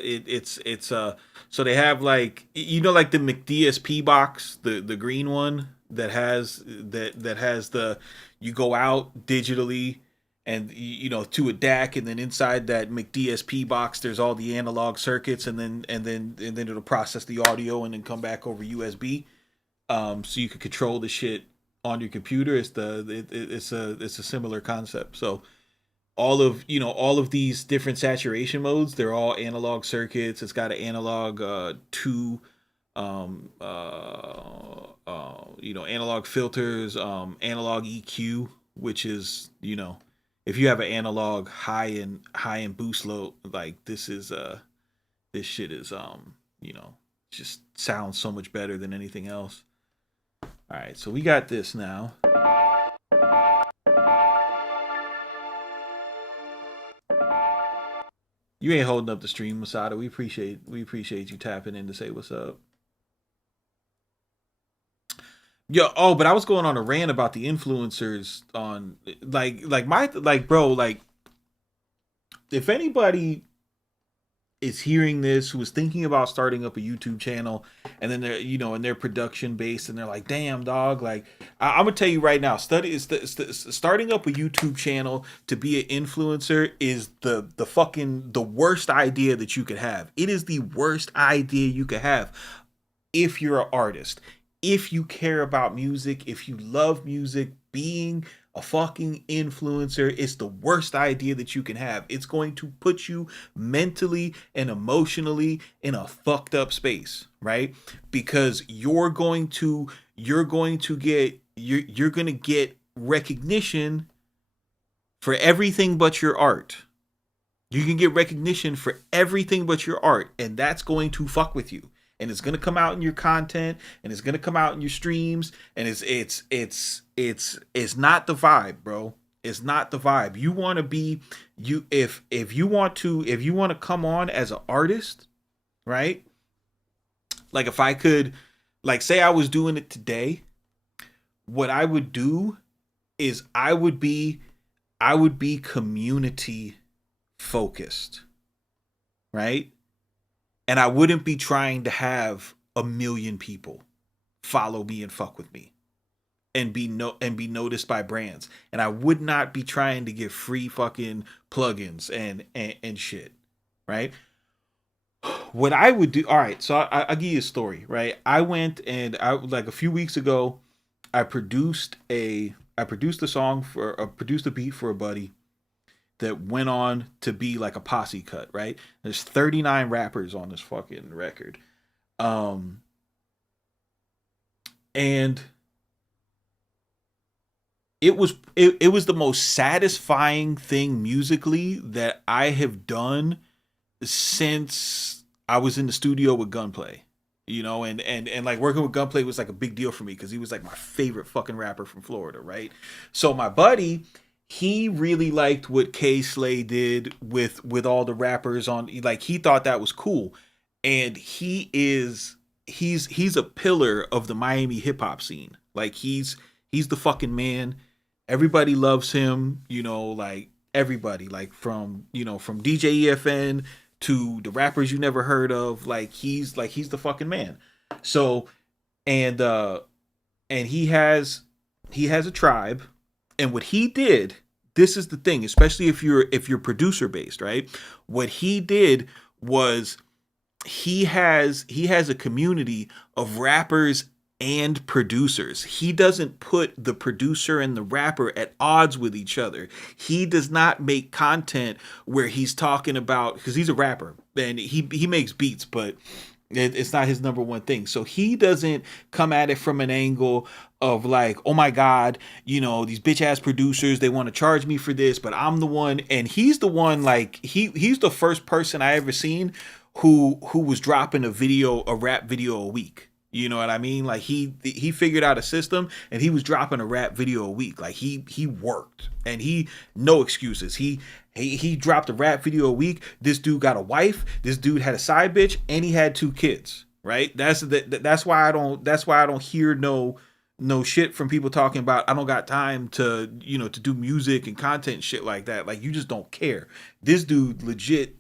It's so they have, like, like the McDSP box, the green one that has the, you go out digitally and to a DAC, and then inside that McDSP box there's all the analog circuits, and then it'll process the audio and then come back over USB, so you can control the shit on your computer. It's a similar concept. So all of these different saturation modes, they're all analog circuits. It's got an analog two analog filters, analog EQ, which is, if you have an analog high and boost low, like this shit is just sounds so much better than anything else. All right, so we got this now. You ain't holding up the stream, Masada. We appreciate you tapping in to say what's up. Yo, oh, but I was going on a rant about the influencers on bro, like if anybody is hearing this who is thinking about starting up a YouTube channel, and then they're, and they're production based, and they're like, damn dog, like I'm gonna tell you right now, starting up a YouTube channel to be an influencer is the fucking the worst idea that you could have. It is the worst idea you could have if you're an artist. If you care about music, if you love music, being a fucking influencer is the worst idea that you can have. It's going to put you mentally and emotionally in a fucked up space, right? Because you're going to get recognition for everything but your art. You can get recognition for everything but your art, and that's going to fuck with you. And it's gonna come out in your content, and it's gonna come out in your streams, and it's not the vibe, bro. It's not the vibe. You want to be if you want to come on as an artist, right? Like if I could, like say I was doing it today, what I would do is I would be community focused, right? And I wouldn't be trying to have 1 million people follow me and fuck with me and be noticed by brands. And I would not be trying to get free fucking plugins and shit, right? What I would do, all right, so I'll give you a story, right? I went and like a few weeks ago, I produced a song produced a beat for a buddy that went on to be like a posse cut, right? There's 39 rappers on this fucking record. And it was the most satisfying thing musically that I have done since I was in the studio with Gunplay. And like working with Gunplay was like a big deal for me because he was like my favorite fucking rapper from Florida, right? So my buddy, he really liked what K Slay did with all the rappers on, like he thought that was cool. And he's a pillar of the Miami hip hop scene. Like he's the fucking man. Everybody loves him, like everybody, like from DJ EFN to the rappers you never heard of, like he's the fucking man. So and he has a tribe. And what he did, this is the thing, especially if you're producer based, right? What he did was he has a community of rappers and producers. He doesn't put the producer and the rapper at odds with each other. He does not make content where he's talking about, because he's a rapper and he makes beats, but it's not his number one thing. So he doesn't come at it from an angle of like, oh my God, these bitch ass producers, they want to charge me for this, but I'm the one. And he's the one, like he's the first person I ever seen who was dropping a rap video a week. You know what I mean? Like he figured out a system and he was dropping a rap video a week. Like he worked and no excuses. He dropped a rap video a week. This dude got a wife. This dude had a side bitch and he had 2 kids, right? That's why I don't hear no shit from people talking about I don't got time to do music and content and shit like that. Like you just don't care. This dude legit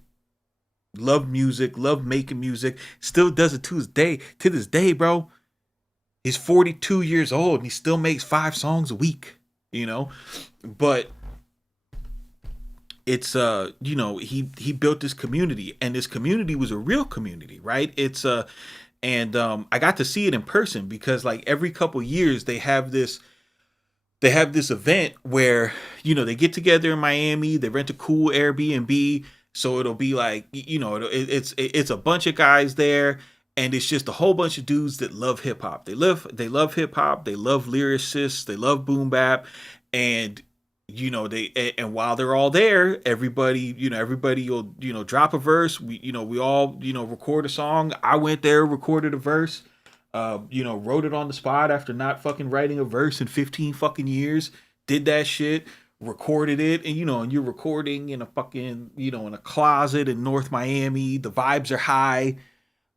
loved music, loved making music, still does it to this day, bro. He's 42 years old and he still makes 5 songs a week, but it's he built this community, and this community was a real community, right? It's I got to see it in person because like every couple years they have this they have this event where, they get together in Miami, they rent a cool Airbnb, so it'll be like, it's a bunch of guys there, and it's just a whole bunch of dudes that love hip hop. They love hip hop, they love lyricists, they love boom bap, and and while they're all there, everybody will drop a verse. We all record a song. I went there, recorded a verse, wrote it on the spot after not fucking writing a verse in 15 fucking years. Did that shit, recorded it, and you're recording in a fucking, in a closet in North Miami. The vibes are high.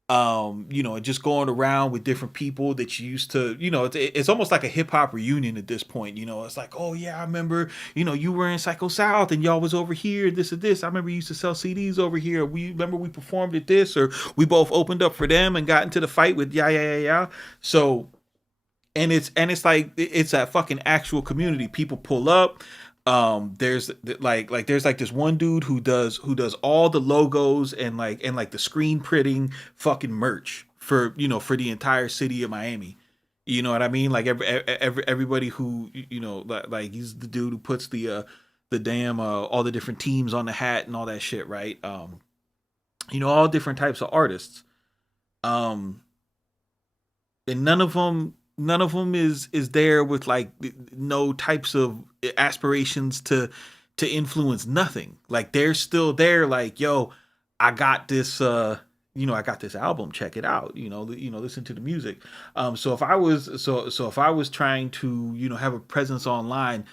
And just going around with different people that you used to, it's almost like a hip hop reunion at this point. It's like, oh yeah, I remember, you were in Psycho South and y'all was over here, this and this. I remember you used to sell CDs over here. We remember we performed at this, or we both opened up for them and got into the fight with yeah. So, and it's like, it's that fucking actual community. People pull up. There's there's this one dude who does all the logos and the screen printing fucking merch for for the entire city of Miami. You know what I mean? Like everybody who he's the dude who puts the damn all the different teams on the hat and all that shit, right? All different types of artists. And none of them is there with like no types of aspirations to influence nothing. Like they're still there like, yo, I got this I got this album, check it out, listen to the music. So if I was trying to have a presence online,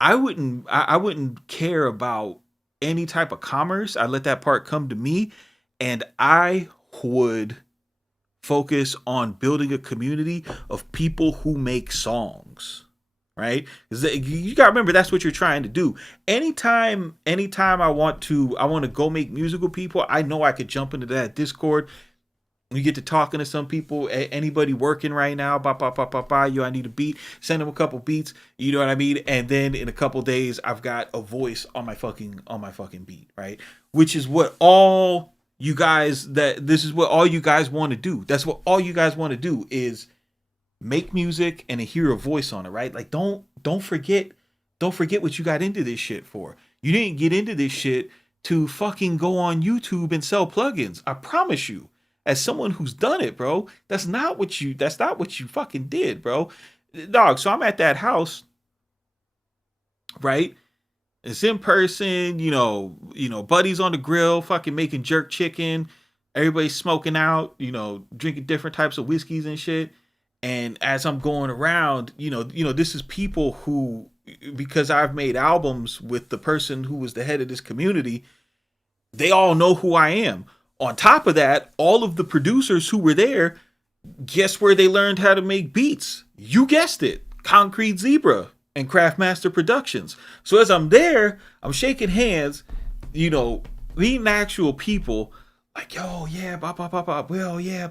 I wouldn't care about any type of commerce. I let that part come to me, and I would focus on building a community of people who make songs, right? Because you gotta remember, that's what you're trying to do. Anytime I want to go make music with people, I know I could jump into that Discord. You get to talking to some people, anybody working right now, yo, I need a beat, send them a couple beats, you know what I mean? And then in a couple days, I've got a voice on my fucking beat, right? Which is what all you guys, this is what all you guys want to do. That's what all you guys want to do, is make music and hear a voice on it, right? Like don't forget what you got into this shit for. You didn't get into this shit to fucking go on YouTube and sell plugins. I promise you, as someone who's done it, bro, that's not what you fucking did, bro. Dog, so I'm at that house, right? It's in person, buddies on the grill, fucking making jerk chicken. Everybody's smoking out, drinking different types of whiskeys and shit. And as I'm going around, this is people who, because I've made albums with the person who was the head of this community, they all know who I am. On top of that, all of the producers who were there, guess where they learned how to make beats? You guessed it, Concrete Zebra and Craftmaster Productions. So as I'm there, I'm shaking hands, meeting actual people, like, yo, yeah, well, yeah,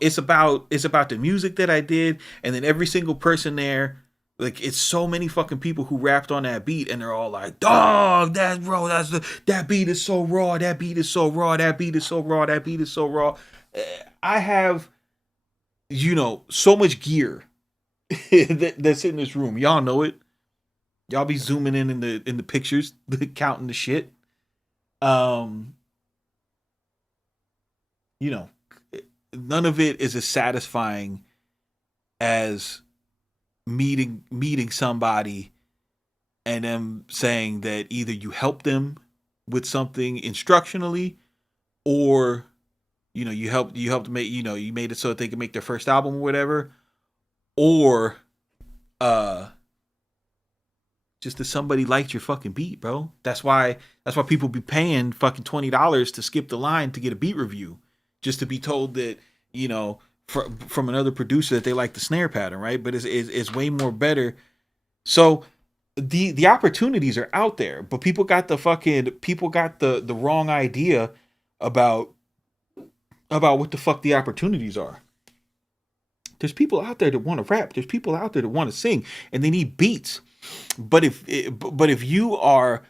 it's about the music that I did, and then every single person there, like, it's so many fucking people who rapped on that beat, and they're all like, dog, that beat is so raw, that beat is so raw, that beat is so raw, that beat is so raw. I have, so much gear that's in this room. Y'all know it. Y'all be zooming in the pictures, counting the shit. None of it is as satisfying as meeting somebody and them saying that either you helped them with something instructionally, or you helped make, you made it so that they could make their first album or whatever, or just that somebody liked your fucking beat, bro. That's why people be paying fucking $20 to skip the line to get a beat review, just to be told that, from another producer that they like the snare pattern, right? But it's way more better. So the opportunities are out there, but people got the wrong idea about what the fuck the opportunities are. There's people out there that want to rap. There's people out there that want to sing, and they need beats. But if you are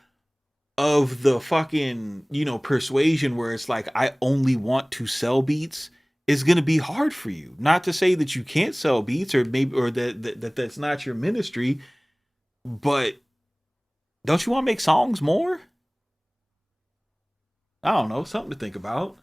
of the fucking persuasion where it's like, I only want to sell beats it's going to be hard for you. Not to say that you can't sell beats or maybe or that's not your ministry, but don't you want to make songs more? I don't know, something to think about.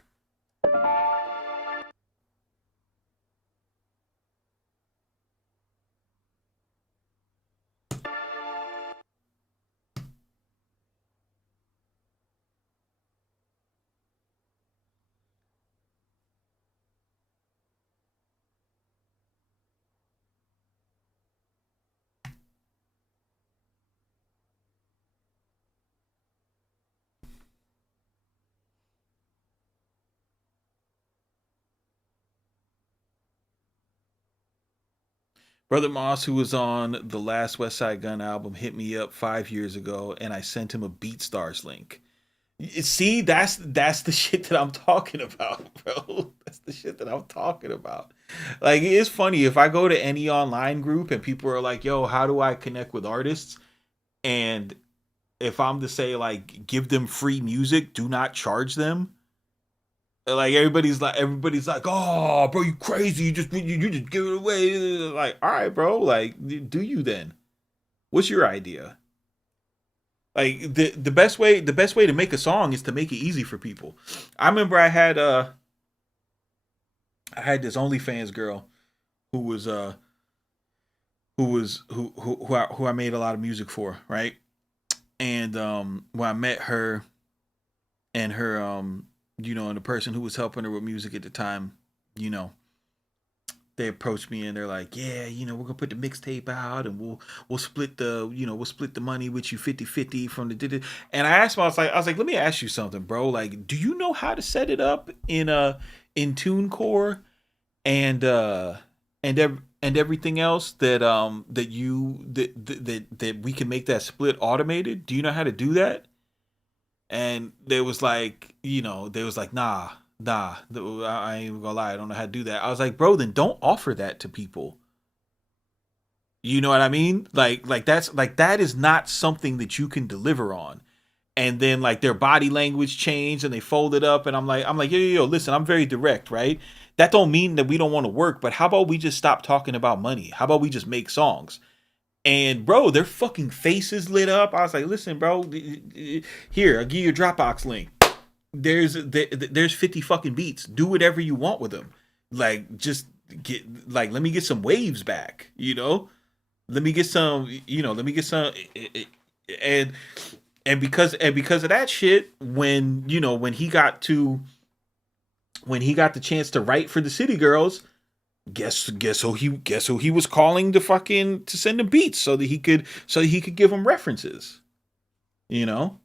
Brother Moss, who was on the last West Side Gun album, hit me up 5 years ago, and I sent him a BeatStars link. See, that's the shit that I'm talking about, bro. That's the shit that I'm talking about. Like, it's funny if I go to any online group and people are like, "Yo, how do I connect with artists?" And if I'm to say like, give them free music, do not charge them. Like everybody's like, "Oh, bro, you crazy? You just give it away." Like, all right, bro. Like, do you then? What's your idea? Like the best way to make a song is to make it easy for people. I remember I had this OnlyFans girl who was who I made a lot of music for, right? And when I met her and her and the person who was helping her with music at the time, you know, they approached me and they're like, "Yeah, we're gonna put the mixtape out and we'll split the money with you 50-50 from the." And I asked him, I was like, let me ask you something, bro. Like, do you know how to set it up in TuneCore and and everything else that we can make that split automated? Do you know how to do that? And they was like, nah, I ain't even gonna lie, I don't know how to do that. I was like, bro, then don't offer that to people. You know what I mean? That is not something that you can deliver on. And then like their body language changed and they folded up, and I'm like, yo, listen, I'm very direct, right? That don't mean that we don't want to work, but how about we just stop talking about money? How about we just make songs? And bro, their fucking faces lit up. I was like, listen, bro, here, I'll give you a Dropbox link. There's 50 fucking beats. Do whatever you want with them. Like, just let me get some waves back, Let me get some, and because of that shit, when he got the chance to write for the City Girls, guess who he was calling to send him beats so he could give him references. You know,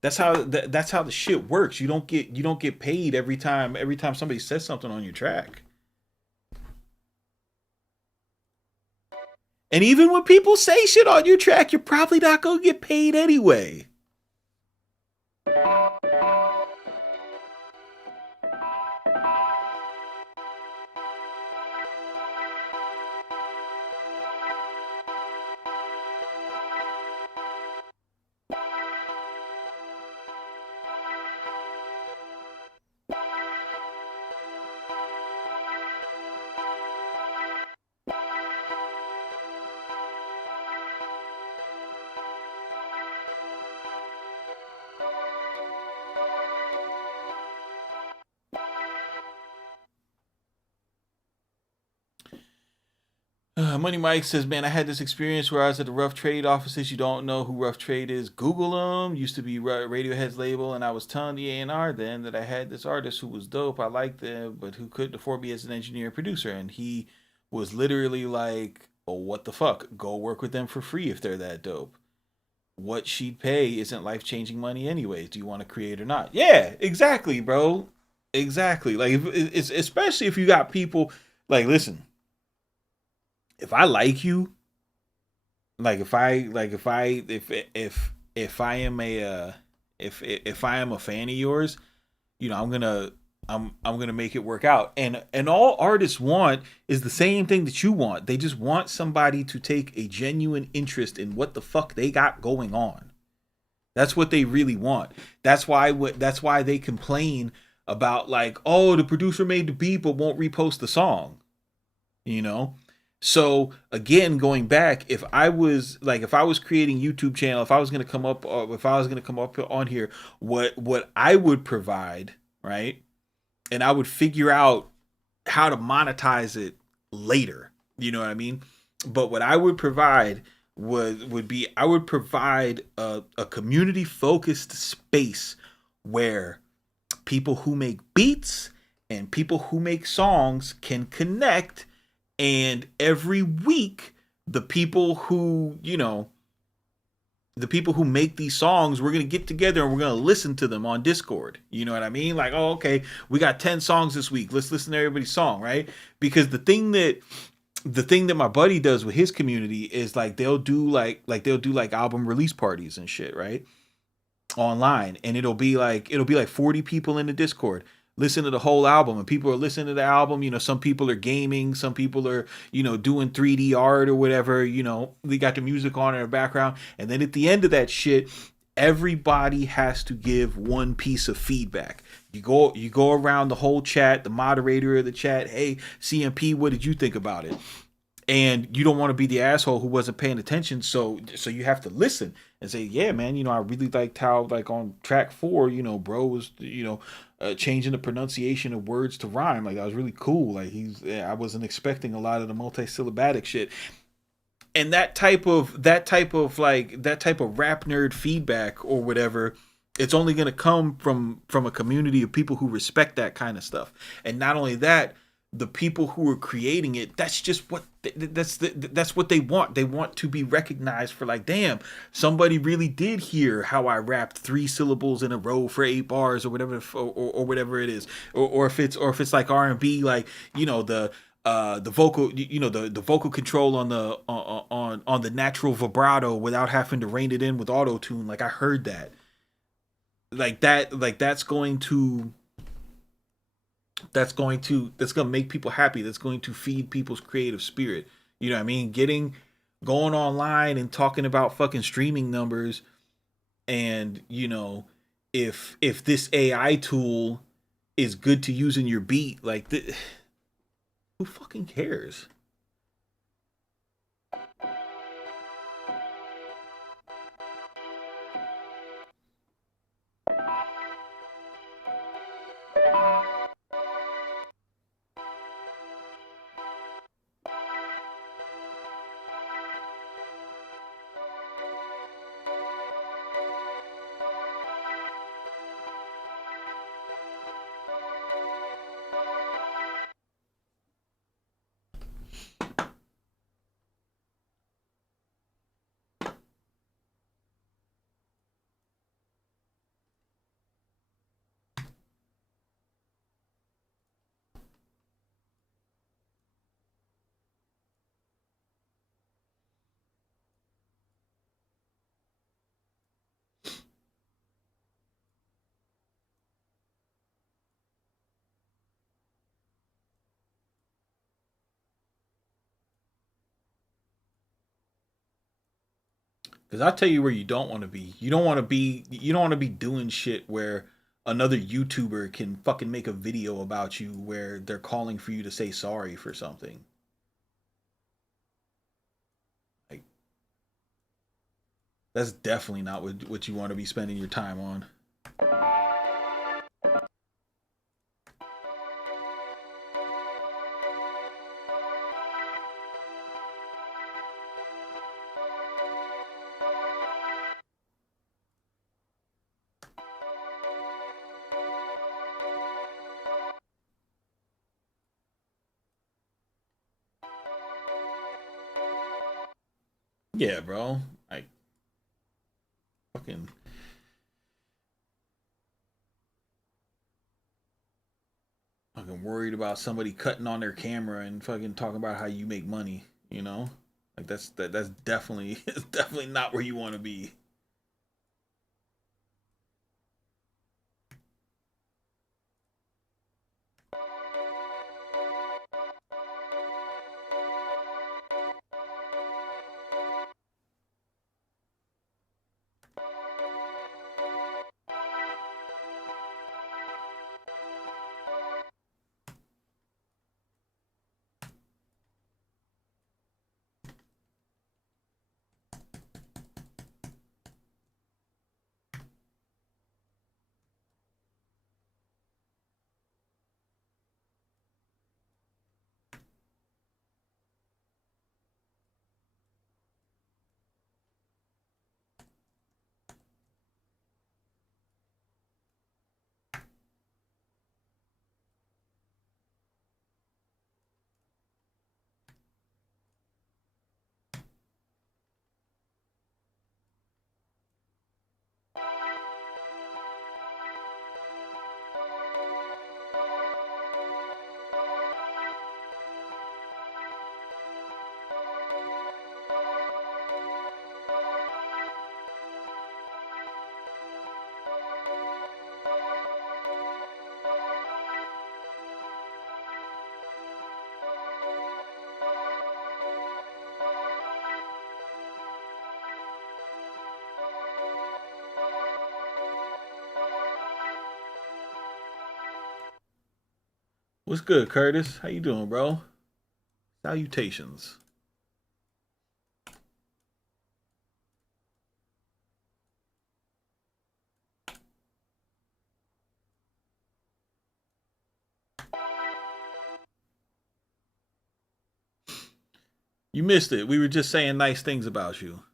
that's how the shit works. You don't get paid every time somebody says something on your track. And even when people say shit on your track, you're probably not gonna get paid anyway. Money Mike says, "Man, I had this experience where I was at the Rough Trade offices. You don't know who Rough Trade is? Google them. Used to be Radiohead's label, and I was telling the A&R then that I had this artist who was dope. I liked them, but who couldn't afford me as an engineer and producer. And he was literally like, 'Oh, what the fuck? Go work with them for free if they're that dope. What she'd pay isn't life changing money anyways. Do you want to create or not?'" Yeah, exactly, bro. Exactly. Like, it's especially if you got people like, listen, if I like you, like if I am if I am a fan of yours, I'm gonna make it work out. And all artists want is the same thing that you want. They just want somebody to take a genuine interest in what the fuck they got going on. That's what they really want. That's why they complain about like, oh, the producer made the beat but won't repost the song, you know? So again, going back, if I was creating YouTube channel, if I was gonna come up, or if I was gonna come up on here, what I would provide, right? And I would figure out how to monetize it later. You know what I mean? But what I would provide would be I would provide a community focused space where people who make beats and people who make songs can connect, and every week the people who, the people who make these songs, we're gonna get together and we're gonna listen to them on Discord. You know what I mean? Like, oh, okay, we got 10 songs this week. Let's listen to everybody's song, right? Because the thing that my buddy does with his community is like they'll do like album release parties and shit, right? Online, and it'll be like 40 people in the Discord listen to the whole album, and people are listening to the album. Some people are gaming, some people are doing 3D art or whatever. They got the music on in the background, and then at the end of that shit, everybody has to give one piece of feedback. You go around the whole chat, the moderator of the chat, hey, CMP, what did you think about it? And you don't want to be the asshole who wasn't paying attention, so you have to listen and say, yeah, man, I really liked how, like, on track 4, bro was changing the pronunciation of words to rhyme. Like, that was really cool. Like, I wasn't expecting a lot of the multisyllabic shit. And that type of rap nerd feedback or whatever, it's only going to come from a community of people who respect that kind of stuff. And not only that, the people who are creating it, that's what they want. They want to be recognized for, like, damn, somebody really did hear how I rapped 3 syllables in a row for 8 bars or whatever, or whatever it is. Or if it's like R&B, like, the vocal, the vocal control on the natural vibrato without having to rein it in with auto tune. Like, I heard that. That's going to make people happy. That's going to feed people's creative spirit. You know what I mean? Going online and talking about fucking streaming numbers, and if this AI tool is good to use in your beat, like, who fucking cares? Because I'll tell you where you don't want to be. You don't want to be doing shit where another YouTuber can fucking make a video about you where they're calling for you to say sorry for something. Like, that's definitely not what you want to be spending your time on. Yeah, bro. Like, fucking fucking worried about somebody cutting on their camera and fucking talking about how you make money, you know? Like, that's definitely it's definitely not where you want to be. What's good, Curtis? How you doing, bro? Salutations. You missed it. We were just saying nice things about you.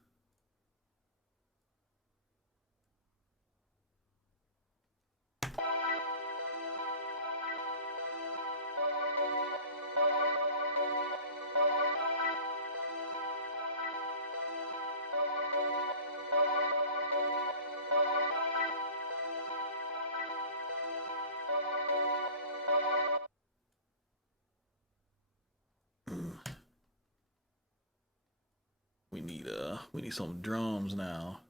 We need some drums now.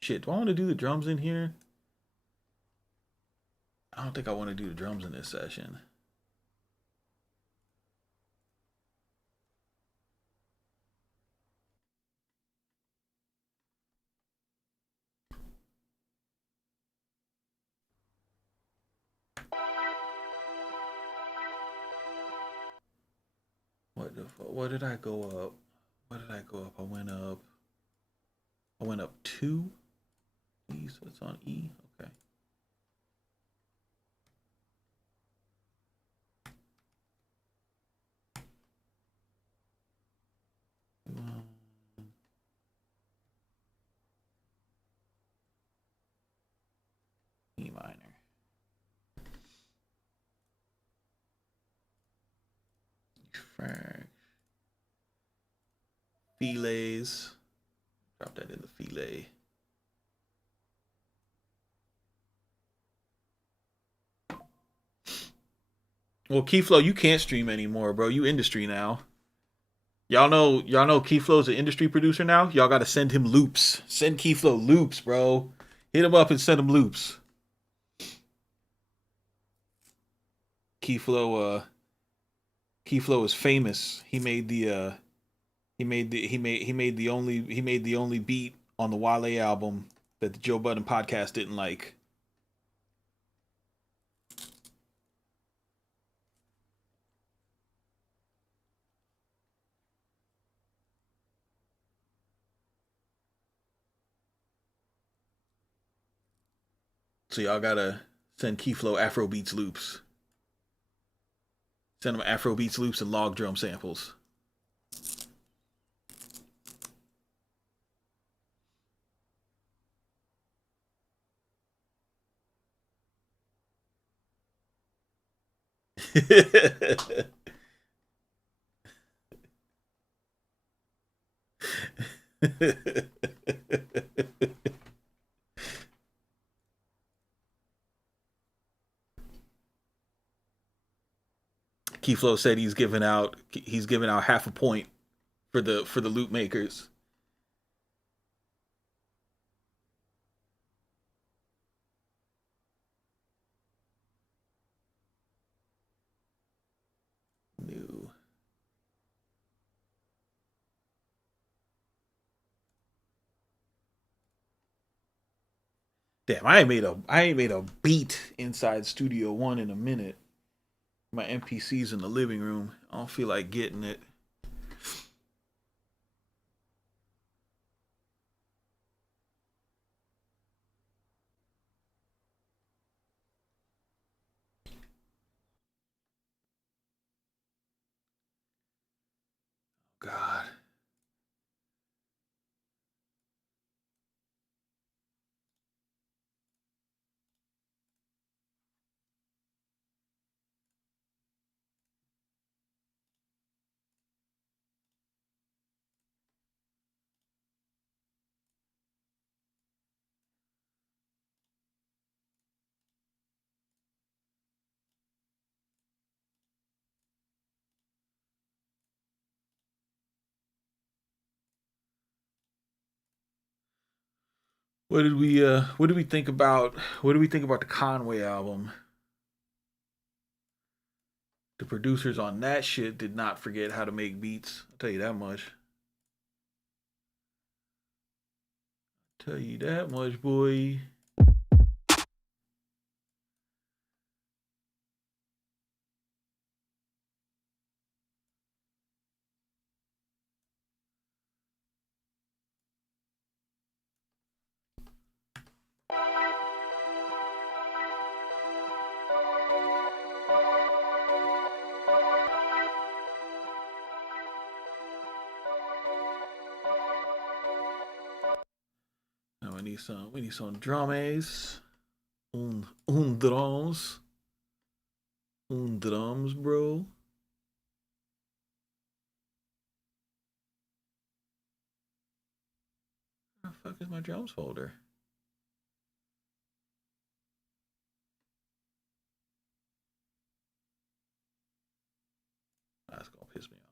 Shit, do I want to do the drums in here? I don't think I want to do the drums in this session. What did I go up? What did I go up? I went up two. E, so it's on E. Okay. E minor. Frank. Fillets. Drop that in the fillet. Well, Keyflow, you can't stream anymore, bro. You industry now. Y'all know Keyflow's an industry producer now. Y'all got to send him loops. Send Keyflow loops, bro. Hit him up and send him loops. Keyflow, Keyflow is famous. He made the only beat on the Wale album that the Joe Budden podcast didn't like. So y'all gotta send Keyflow Afrobeats loops. Send him Afrobeats loops and log drum samples. Keyflow said he's giving out half a point for the loop makers. New. Damn, I ain't made a beat inside Studio One in a minute. My MPC's in the living room. I don't feel like getting it. God. What did we think about the Conway album? The producers on that shit did not forget how to make beats. I'll tell you that much. Tell you that much, boy. We need some drummies. Drums. Drums, bro. Where the fuck is my drums folder? That's gonna piss me off.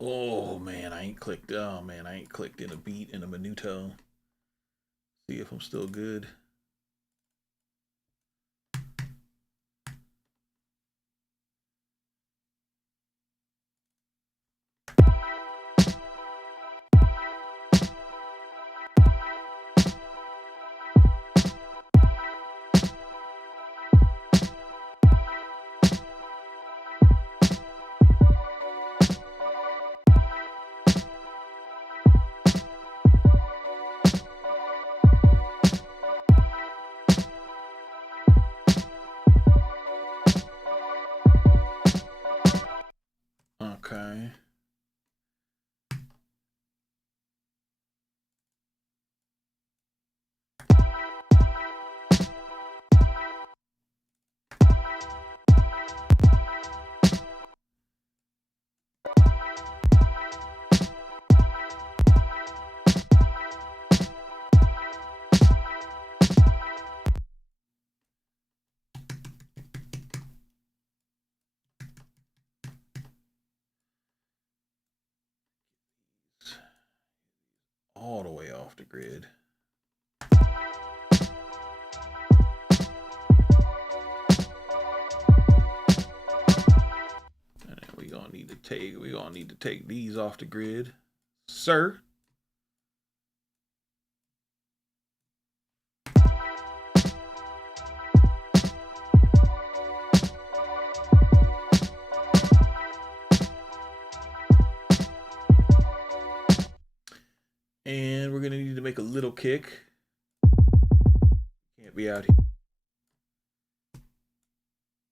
Oh man, I ain't clicked. Oh man, I ain't clicked in a beat in a minuto. See if I'm still good. Okay. All the way off the grid. And we're gonna need to take these off the grid, sir. And we're gonna need to make a little kick. Can't be out here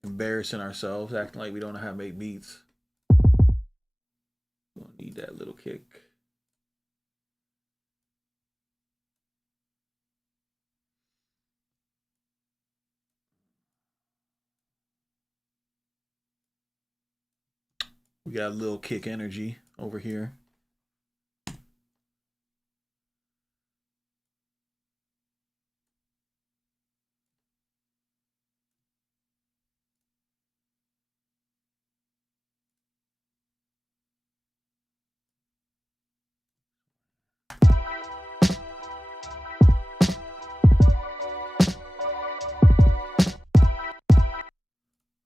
embarrassing ourselves, acting like we don't know how to make beats. We're gonna need that little kick. We got a little kick energy over here.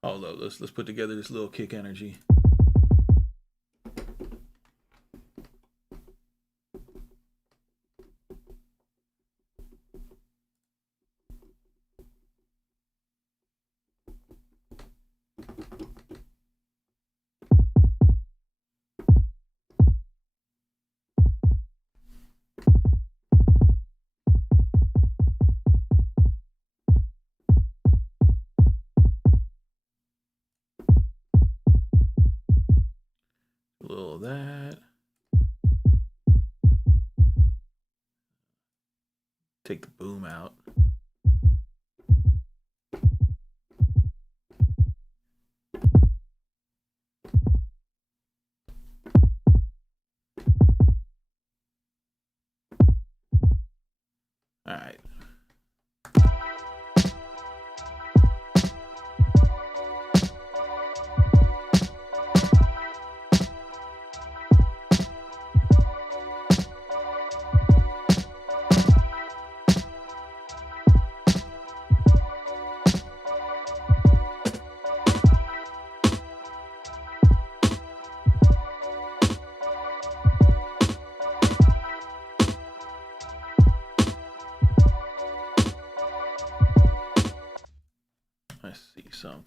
Hold up, let's put together this little kick energy. A little of that. Take the boom out.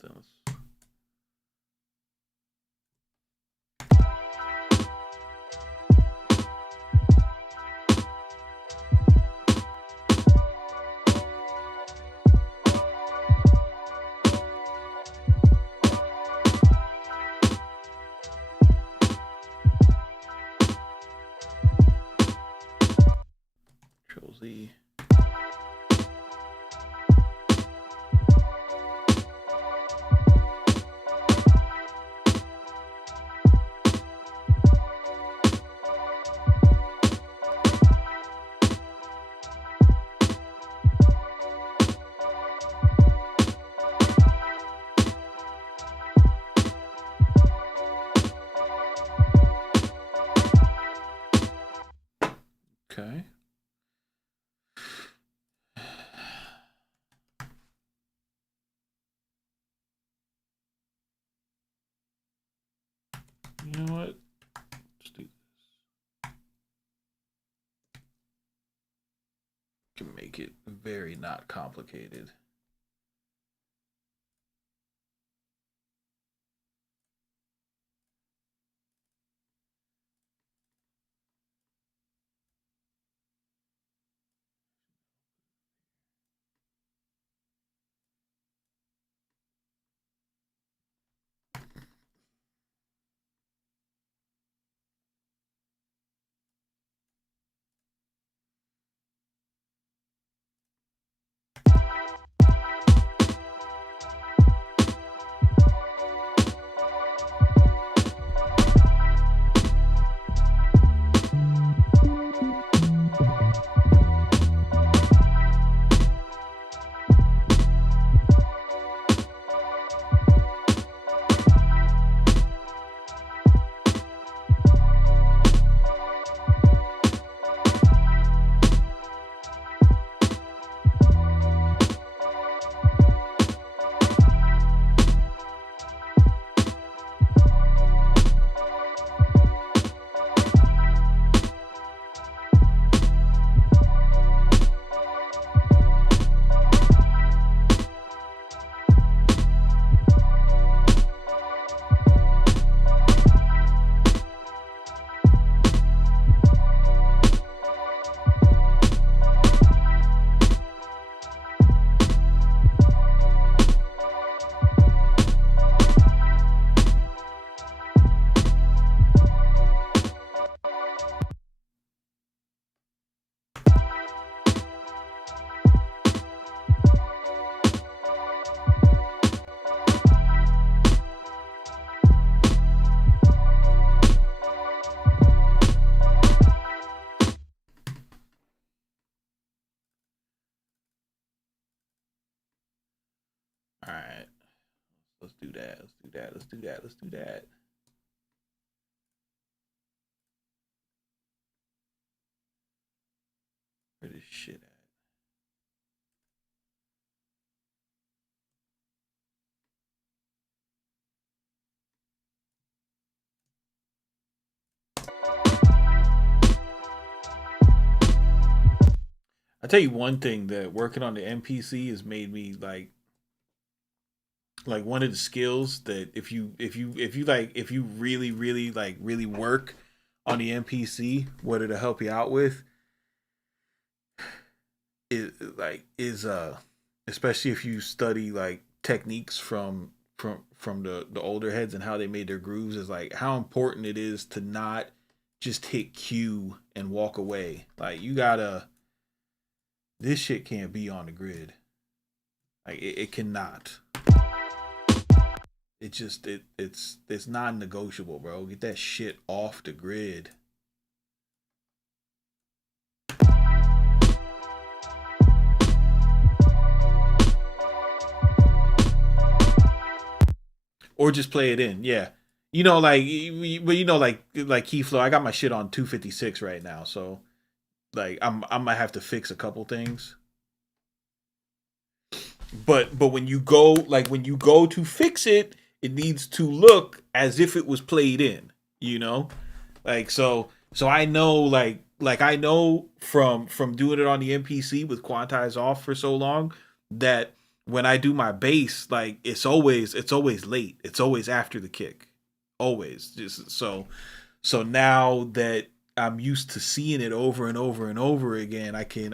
something. Control Z. Okay. You know what? Let's do this. Can make it very not complicated. All right. Let's do that. Let's do that. Let's do that. Let's do that. Where this shit at? I tell you one thing that working on the NPC has made me like one of the skills that if you really work on the NPC, what it'll help you out with is especially if you study like techniques from the older heads and how they made their grooves, is like how important it is to not just hit Q and walk away. Like you gotta, this shit can't be on the grid. Like it cannot. It's non-negotiable, bro. Get that shit off the grid. Or just play it in. Yeah. You know, but you know, like Keyflow, I got my shit on 256 right now, so like I might have to fix a couple things. But when you go to fix it, it needs to look as if it was played in. You know, like so I know like I know from doing it on the NPC with quantize off for so long that when I do my bass, like it's always late. It's always after the kick. Always. Just so now that I'm used to seeing it over and over and over again, I can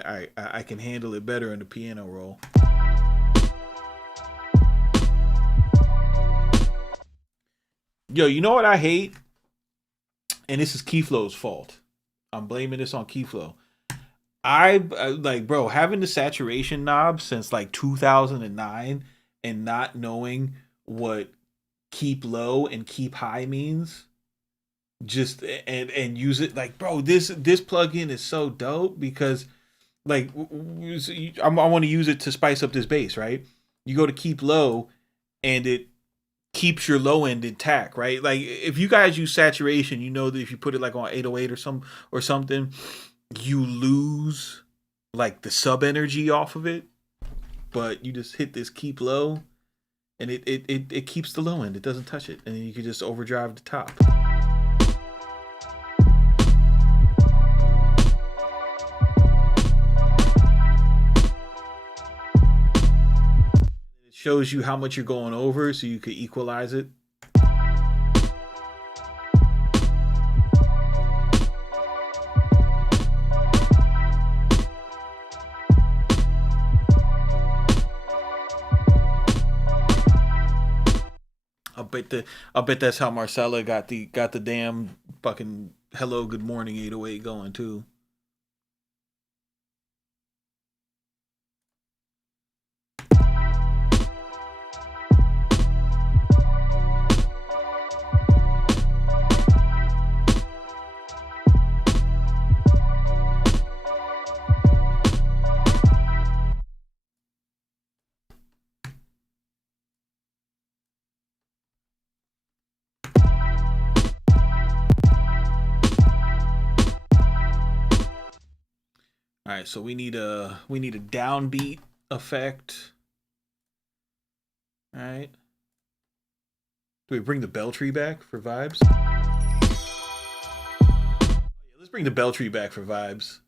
handle it better in the piano roll. Yo, you know what I hate? And this is Keyflow's fault. I'm blaming this on Keyflow. Like, bro, having the saturation knob since like 2009 and not knowing what keep low and keep high means, just and use it, like, bro, this plugin is so dope because like I want to use it to spice up this bass, right? You go to keep low and it keeps your low end intact, right? Like if you guys use saturation, you know that if you put it like on 808 or something, you lose like the sub energy off of it. But you just hit this keep low and it keeps the low end. It doesn't touch it. And then you can just overdrive the top. It shows you how much you're going over so you could equalize it. I bet that's how Marcella got the damn fucking hello good morning 808 going too. All right, so we need a downbeat effect. All right. Do we bring the bell tree back for vibes? Let's bring the bell tree back for vibes.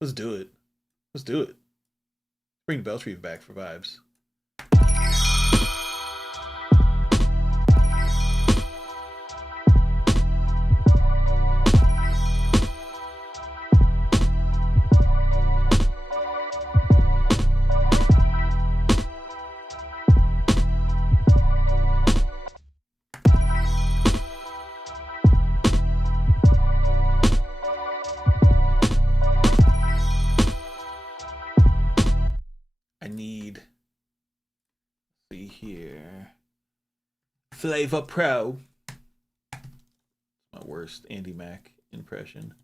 Let's do it. Let's do it. Bring the bell tree back for vibes. I need, see here, Flavor Pro. My worst Andy Mac impression.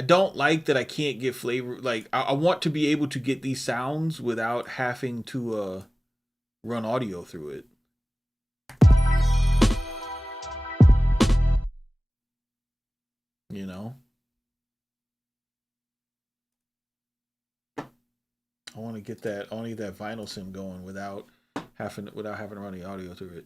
I don't like that I can't get flavor. Like I want to be able to get these sounds without having to run audio through it. You know, I want to get that. I want to get that vinyl sim going without having to run the audio through it.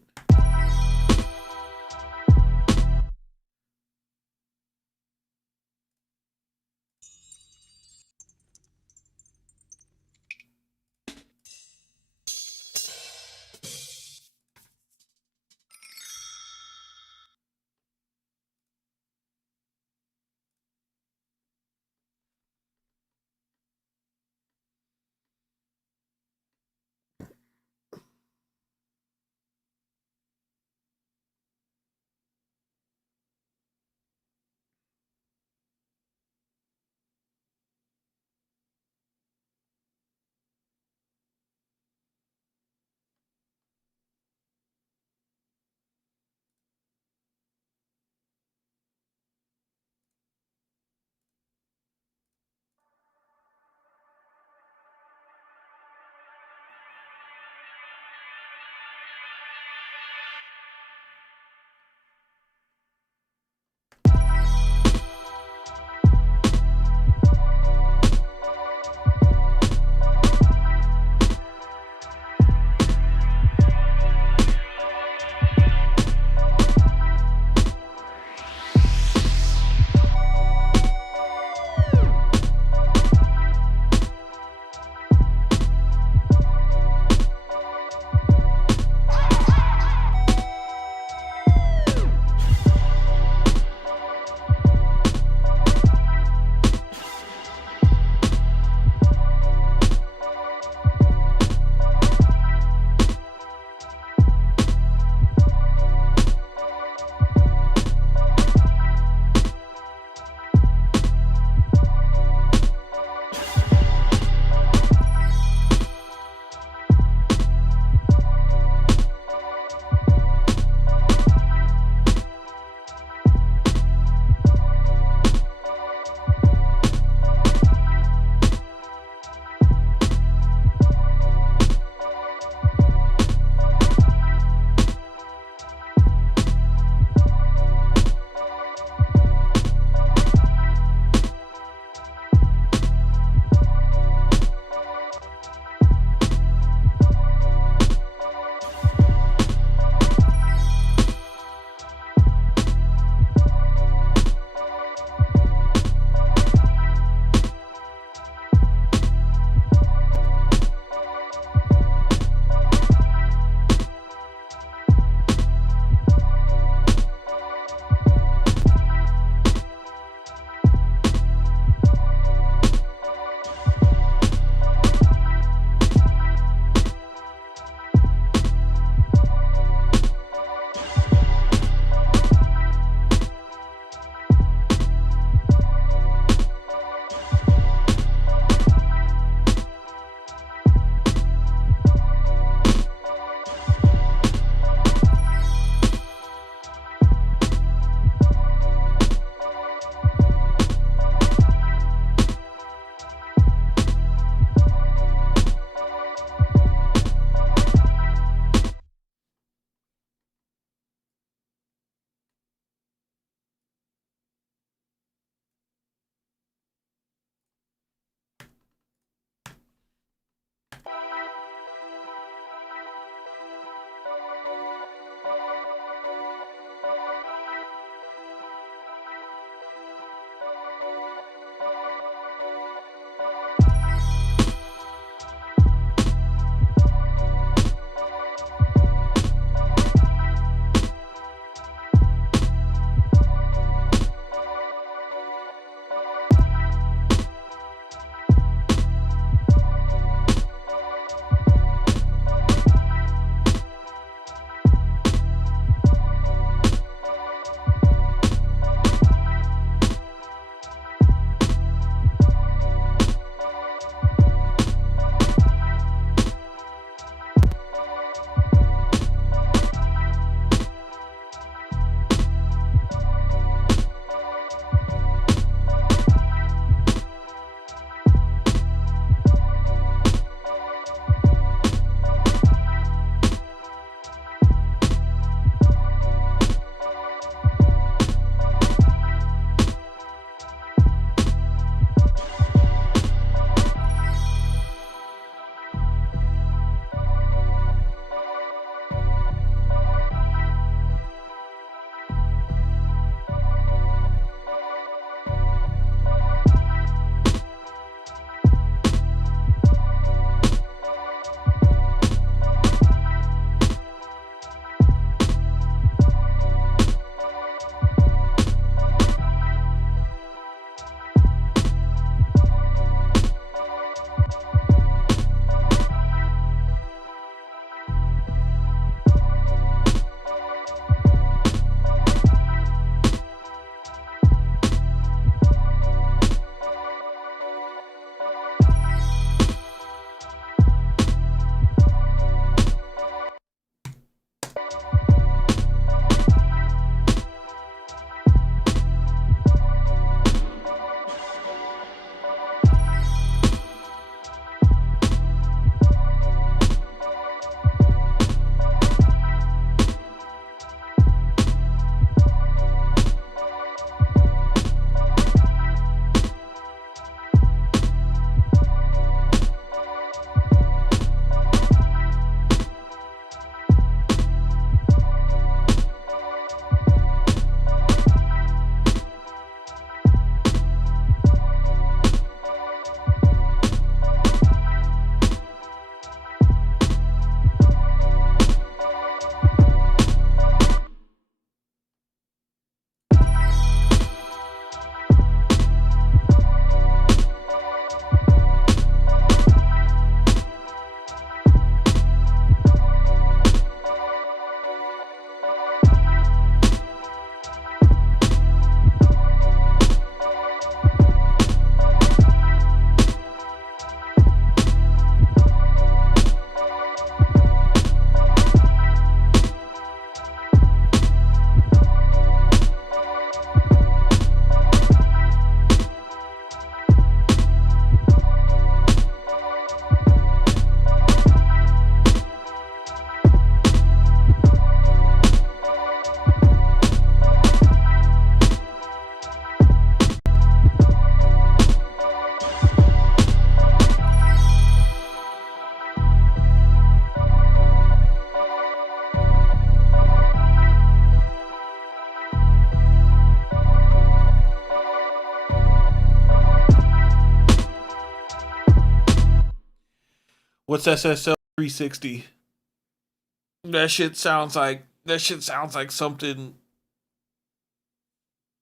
What's SSL 360? That shit sounds like something.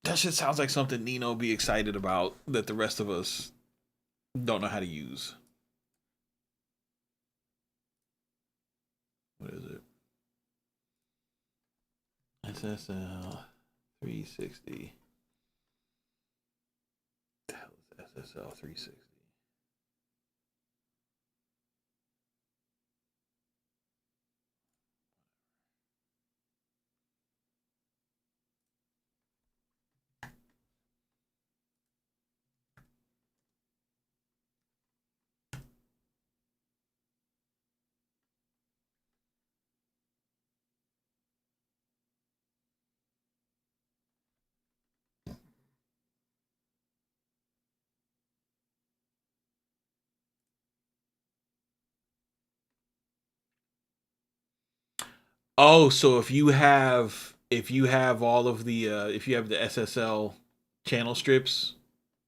That shit sounds like something Nino be excited about that the rest of us don't know how to use. What is it? SSL 360. What the hell is SSL 360? Oh, so if you have all of the if you have the SSL channel strips,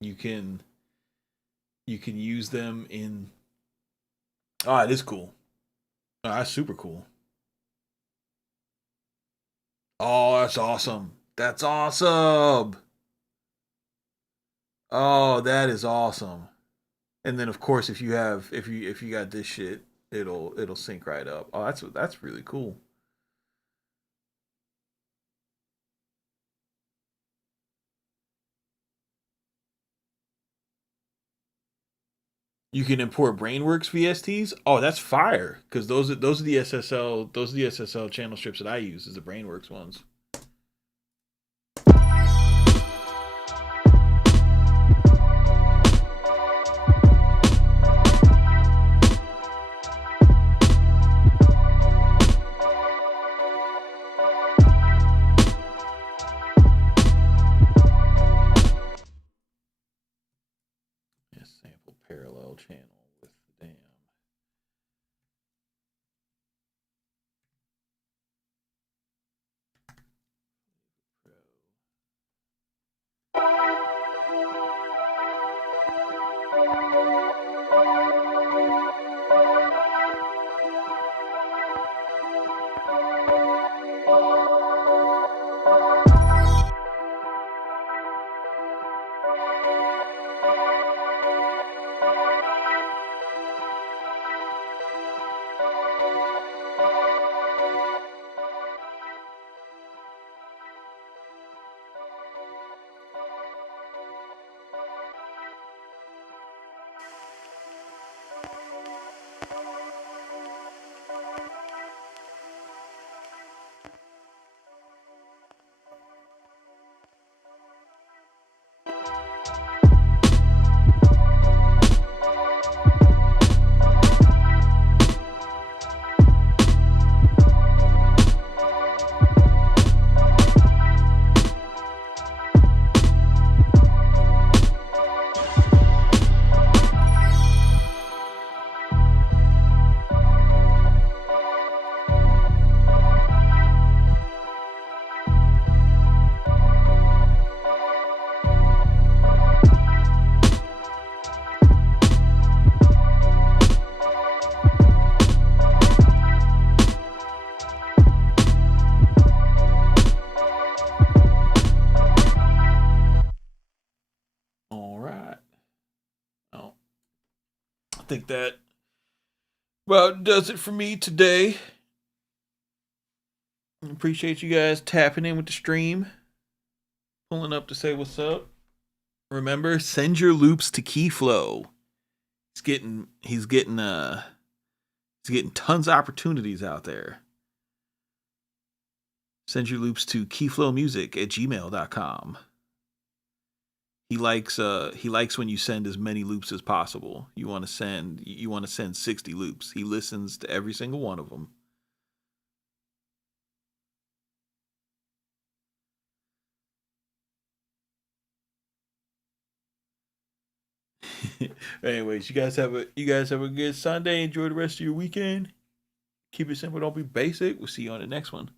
you can you can use them in. Oh, it is cool. Oh, that's super cool. Oh, that's awesome. That's awesome. Oh, that is awesome. And then of course if you got this shit, it'll sync right up. Oh, that's really cool. You can import Brainworks VSTs. Oh, that's fire because those are the SSL channel strips that I use is the Brainworks ones. Yes, sample parallel channel with the damn. All right. Oh, I think that well does it for me today. Appreciate you guys tapping in with the stream, pulling up to say what's up. Remember, send your loops to Keyflow. He's getting tons of opportunities out there. Send your loops to keyflowmusic at gmail.com. He likes when you send as many loops as possible. You want to send 60 loops. He listens to every single one of them. Anyways, you guys have a good Sunday. Enjoy the rest of your weekend. Keep it simple, don't be basic. We'll see you on the next one.